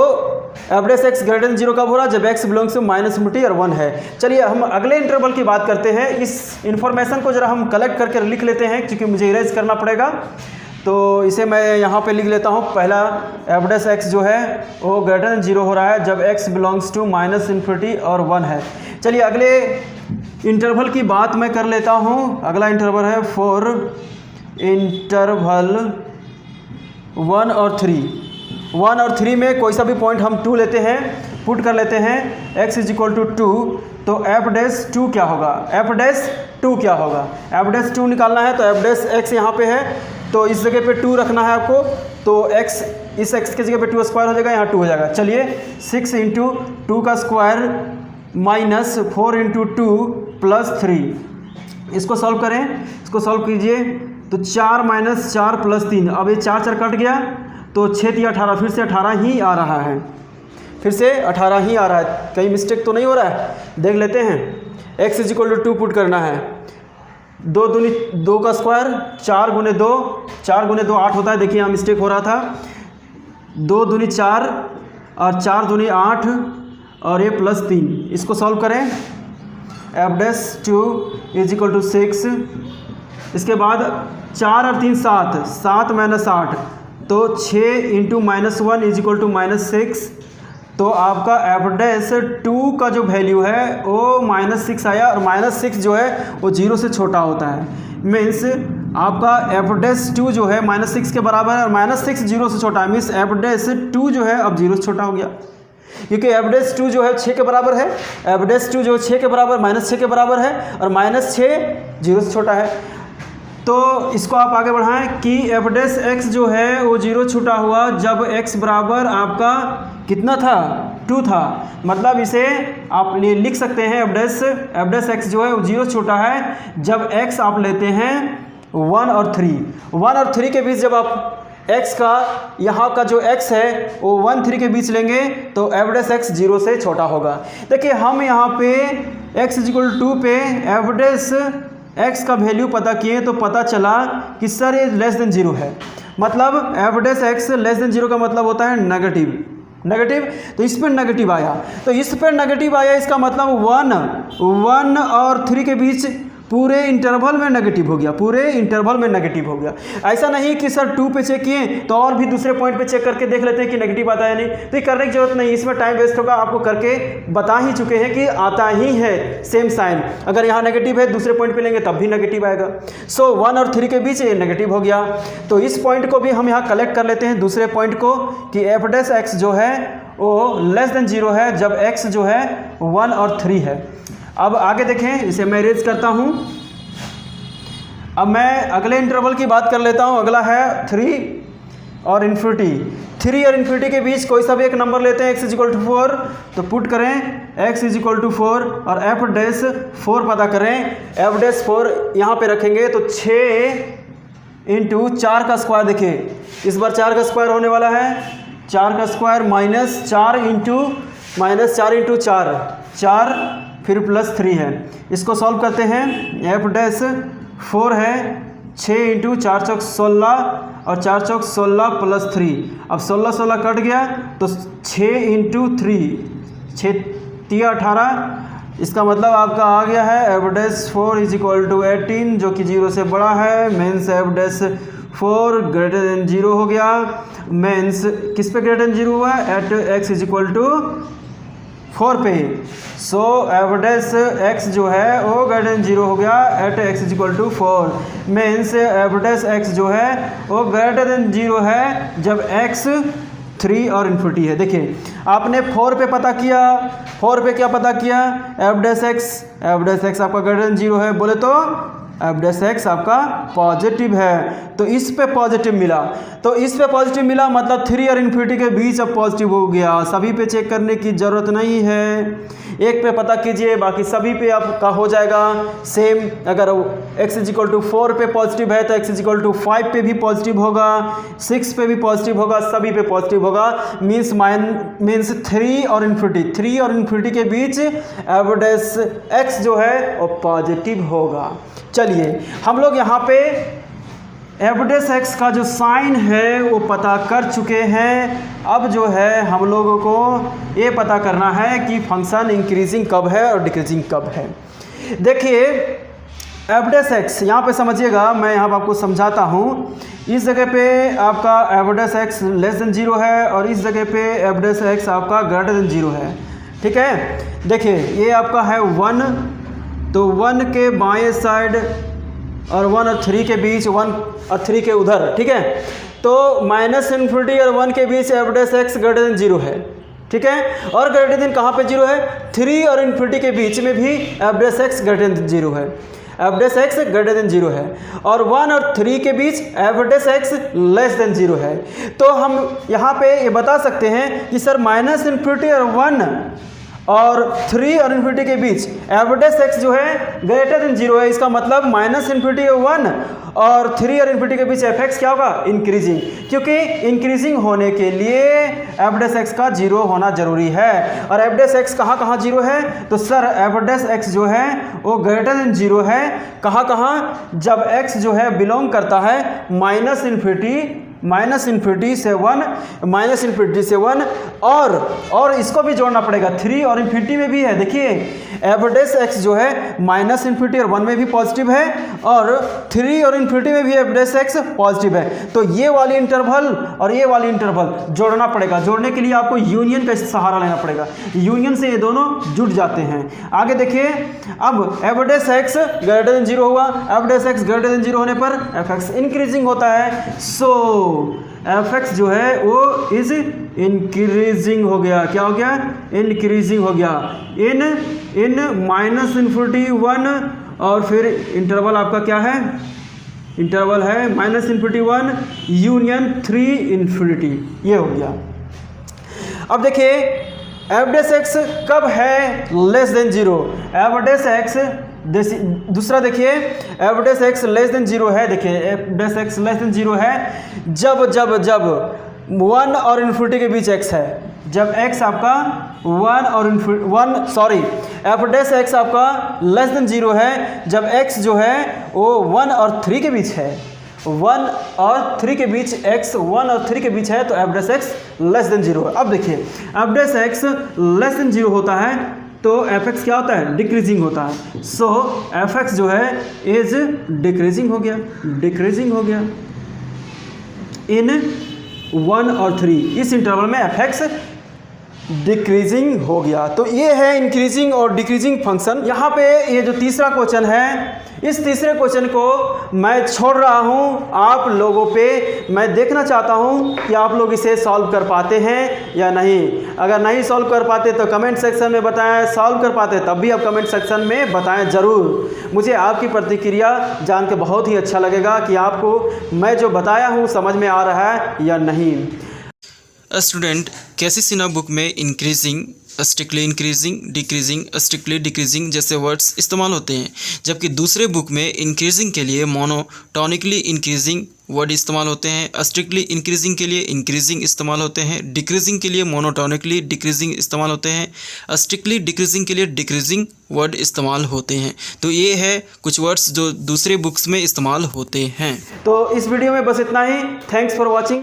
f dash x greater than zero कब हो रहा है? जब x belongs to minus infinity और 1 है। चलिए हम अगले इंटरवल की बात करते हैं। इस इन्फॉर्मेशन को जरा हम कलेक्ट करके लिख लेते हैं, क्योंकि मुझे इरेज करना पड़ेगा। तो इसे मैं यहाँ पे लिख लेता हूँ। पहला एफ डैश एक्स जो है वो ग्रेटर देन जीरो हो रहा है जब x belongs to minus infinity और 1 है। चलिए अगले इंटरवल की बात मैं कर लेता हूँ। अगला इंटरवल है फॉर इंटरवल 1 और 3। 1 और 3 में कोई सा भी पॉइंट हम 2 लेते हैं, पुट कर लेते हैं x इज इक्वल टू 2, तो एफ डैश 2 क्या होगा? एफ डैश 2 क्या होगा? एफ डैश 2 निकालना है तो एफ डैश x यहाँ पे है, तो इस जगह पे 2 रखना है आपको, तो x इस x की जगह पे 2 स्क्वायर हो जाएगा, यहाँ 2 हो जाएगा। चलिए 6 इंटू 2 का स्क्वायर माइनस 4 इंटू 2 प्लस 3, इसको सॉल्व करें, इसको सॉल्व कीजिए तो 4 माइनस 4 प्लस 3, अब ये 4 4 कट गया तो 6 3 18, फिर से 18 ही आ रहा है, फिर से 18 ही आ रहा है। कहीं मिस्टेक तो नहीं हो रहा है? देख लेते हैं। x is equal to 2 put करना है, 2 दूनी 2 का स्क्वायर 4 गुने 2, 4 गुने 2 8 होता है। देखिए यहाँ मिस्टेक हो रहा था, 2 दूनी 4 और 4 दूनी 8 और ये प्लस 3, इसको सॉल्व करें। F dash 2 is equal to 6, इसके बाद 4 और 3 7, 7 माइनस 8, तो 6 into minus 1 is equal to minus 6, तो आपका एफ डैश 2 का जो वैल्यू है वो माइनस 6 आया, और माइनस 6 जो है वो 0 से छोटा होता है। मीन्स आपका एफ डैश 2 जो है माइनस 6 के बराबर है, और माइनस 6 0 से छोटा है, मीन्स एफ डैश 2 जो है अब 0 से छोटा हो गया, क्योंकि एफ डैश 2 जो है 6 के बराबर है, एफ डैश 2 जो है 6 के बराबर माइनस 6 के बराबर है, और माइनस 6 0 से छोटा है। तो इसको आप आगे बढ़ाएं कि एफ डैश एक्स जो है वो 0 छूटा हुआ जब x बराबर आपका कितना था? 2 था। मतलब इसे आप लिख सकते हैं एफ डैश एक्स जो है वो 0 छूटा है जब x आप लेते हैं 1 और 3। 1 और 3 के बीच जब आप x का यहाँ का जो x है वो 1 3 के बीच लेंगे तो एफ डैश एक्स 0 से छोटा होगा। देखिए हम यहाँ पे x इज इक्वल टू 2 पे एफ डैश x का वैल्यू पता किए तो पता चला कि सर ये लेस देन 0 है। मतलब F dash x less than 0 का मतलब होता है नेगेटिव, नेगेटिव, तो इस पर नेगेटिव आया, तो इस पर नेगेटिव आया, इसका मतलब 1 और 3 के बीच पूरे इंटरवल में नेगेटिव हो गया, पूरे इंटरवल में नेगेटिव हो गया। ऐसा नहीं कि सर 2 पे चेक किए तो और भी दूसरे पॉइंट पे चेक करके देख लेते हैं कि नेगेटिव आता है नहीं, तो ये करने की जरूरत नहीं, इसमें टाइम वेस्ट होगा। आपको करके बता ही चुके हैं कि आता ही है सेम साइन, अगर यहाँ नेगेटिव है दूसरे पॉइंट पे लेंगे तब भी नेगेटिव आएगा। सो 1 और 3 के बीच ये नेगेटिव हो गया, तो इस पॉइंट को भी हम यहाँ कलेक्ट कर लेते हैं, दूसरे पॉइंट को, कि एफ डैश एक्स जो है वो लेस देन 0 है जब x जो है 1 और 3 है। अब आगे देखें, इसे मैं इरेज करता हूँ। अब मैं अगले इंटरवल की बात कर लेता हूँ। अगला है 3 और इन्फिनिटी। 3 और इन्फिनिटी के बीच कोई सा भी एक नंबर लेते हैं, x इज इक्वल टू 4, तो पुट करें x इज इक्वल टू 4 और एफ डैश 4 पता करें। एफ डैश 4 यहाँ पे रखेंगे तो 6 इंटू 4 का स्क्वायर, देखिए इस बार 4 का स्क्वायर होने वाला है, 4 का स्क्वायर माइनस 4 इंटू 4 फिर प्लस 3 है। इसको सॉल्व करते हैं। एफ डैश 4 है 6 इंटू 4 चौक 16 और 4 चौक 16 प्लस 3, अब 16 16 कट गया तो 6 इंटू 3, 6 3 18, इसका मतलब आपका आ गया है f dash 4 is equal to 18, जो कि 0 से बड़ा है। Means f dash 4 greater than 0 हो गया। मीन्स किस पे ग्रेटर देन 0 हुआ? At x is equal to 4 पे। सो एफ डैश एक्स जो है वो ग्रेटर देन 0 हो गया at x is equal to 4। Means f dash x जो है वो ग्रेटर देन 0 है जब x 3 और इन्फिनिटी है। देखिए आपने 4 पे पता किया, 4 पे क्या पता किया? एफ डैश एक्स आपका ग्रेटर देन 0 है, बोले तो एफ डैश एक्स आपका पॉजिटिव है, तो इस पे पॉजिटिव मिला, तो इस पे पॉजिटिव मिला मतलब 3 और इन्फिनिटी के बीच अब पॉजिटिव हो गया। सभी पे चेक करने की ज़रूरत नहीं है, एक पे पता कीजिए, बाकी सभी पे आपका हो जाएगा सेम। अगर x = 4 पे पॉजिटिव है तो x = 5 पे भी पॉजिटिव होगा, 6 पे भी पॉजिटिव होगा, सभी पे पॉजिटिव होगा। मीन्स 3 और इन्फिनिटी के बीच एफ डैश एक्स जो है वो पॉजिटिव होगा। चलिए हम लोग यहाँ पे एफ डैश एक्स का जो साइन है वो पता कर चुके हैं। अब जो है हम लोगों को ये पता करना है कि फंक्शन इंक्रीजिंग कब है और डिक्रीजिंग कब है। देखिए एफ डैश एक्स यहाँ पे समझिएगा, मैं यहाँ पे आपको समझाता हूँ। इस जगह पे आपका एफ डैश एक्स <0 है और इस जगह पे एफ डैश एक्स आपका <0 है, ठीक है। देखिए ये आपका है 1, तो 1 के बाएं साइड और 1 और 3 के बीच, 1 और 3 के उधर, ठीक है। तो -∞ और 1 के बीच एफ डैश एक्स <0 है, ठीक है। और ग्रेटर देन कहाँ पे 0 है? 3 और इन्फिनिटी के बीच में भी एफ डैश एक्स <0 है, एफ डैश एक्स <0 है। और 1 और 3 के बीच एफ डैश एक्स <0 है। तो हम यहाँ पे ये बता सकते हैं कि सर -∞ और 1 और 3 और इन्फिनिटी के बीच एफ डैश एक्स जो है <0 है। इसका मतलब -∞ और 1 और 3 और इन्फिनिटी के बीच एफ एक्स क्या होगा? इंक्रीजिंग, क्योंकि इंक्रीजिंग होने के लिए एफ डैश एक्स का 0 होना जरूरी है। और एफ डैश एक्स कहाँ 0 है? तो सर एफ डैश एक्स जो है वो <0 है, कहाँ? जब x जो है बिलोंग करता है -∞ से 1 और इसको भी जोड़ना पड़ेगा, 3 और इन्फिनिटी में भी है। देखिए एफ डैश एक्स जो है -∞ और 1 में भी पॉजिटिव है और 3 और इन्फिनिटी में भी एफ डैश एक्स पॉजिटिव है। तो ये वाली इंटरवल और ये वाली इंटरवल जोड़ना पड़ेगा। जोड़ने के लिए आपको यूनियन का सहारा लेना पड़ेगा, यूनियन से ये दोनों जुड़ जाते हैं। आगे देखिए, अब एफ डैश एक्स <0 हुआ, एफ डैश एक्स <0 होने पर एफ एक्स इंक्रीजिंग होता है। सो एफ एक्स जो है वो इज इंक्रीजिंग हो गया। क्या हो गया? इंक्रीजिंग हो गया इन -∞ 1 और फिर इंटरवल आपका क्या है? इंटरवल है -∞ 1 यूनियन 3 इन्फिनिटी, ये हो गया। अब देखिए एफ डैश एक्स कब है <0? एफ डैश एक्स दूसरा देखिए एफ डैश एक्स <0 है। देखिए एफ डैश एक्स <0 है जब 1 और इन्फिनिटी के बीच x है, जब x आपका एफ डैश एक्स आपका <0 है जब x जो है वो 1 और 3 के बीच है, 1 और 3 के बीच x 1 और 3 के बीच है, तो एफ डैश एक्स <0 है। अब देखिए एफ डैश एक्स <0 होता है तो एफ एक्स क्या होता है? डिक्रीजिंग होता है। सो एफ एक्स जो है इज डिक्रीजिंग हो गया इन 1 और 3, इस इंटरवल में एफ एक्स डिक्रीजिंग हो गया। तो ये है इंक्रीजिंग और डिक्रीजिंग फंक्शन। यहाँ पे ये जो तीसरा क्वेश्चन है, इस तीसरे क्वेश्चन को मैं छोड़ रहा हूँ आप लोगों पे। मैं देखना चाहता हूँ कि आप लोग इसे सॉल्व कर पाते हैं या नहीं। अगर नहीं सॉल्व कर पाते तो कमेंट सेक्शन में बताएं, सॉल्व कर पाते तब भी आप कमेंट सेक्शन में बताएं ज़रूर। मुझे आपकी प्रतिक्रिया जान के बहुत ही अच्छा लगेगा कि आपको मैं जो बताया हूँ समझ में आ रहा है या नहीं। स्टूडेंट, कैसिसिना बुक में increasing, strictly increasing, decreasing, strictly decreasing जैसे वर्ड्स इस्तेमाल होते हैं, जबकि दूसरे बुक में इंक्रीजिंग के लिए मोनोटोनिकली इंक्रीजिंग वर्ड इस्तेमाल होते हैं, स्ट्रिक्टली इंक्रीजिंग के लिए इंक्रीजिंग इस्तेमाल होते हैं, डिक्रीजिंग के लिए मोनोटोनिकली डिक्रीजिंग इस्तेमाल होते हैं, स्ट्रिक्टली डिक्रीजिंग के लिए डिक्रीजिंग वर्ड इस्तेमाल होते हैं। तो ये है कुछ वर्ड्स जो दूसरे बुक्स में इस्तेमाल होते हैं। तो इस वीडियो में बस इतना ही। Thanks for watching.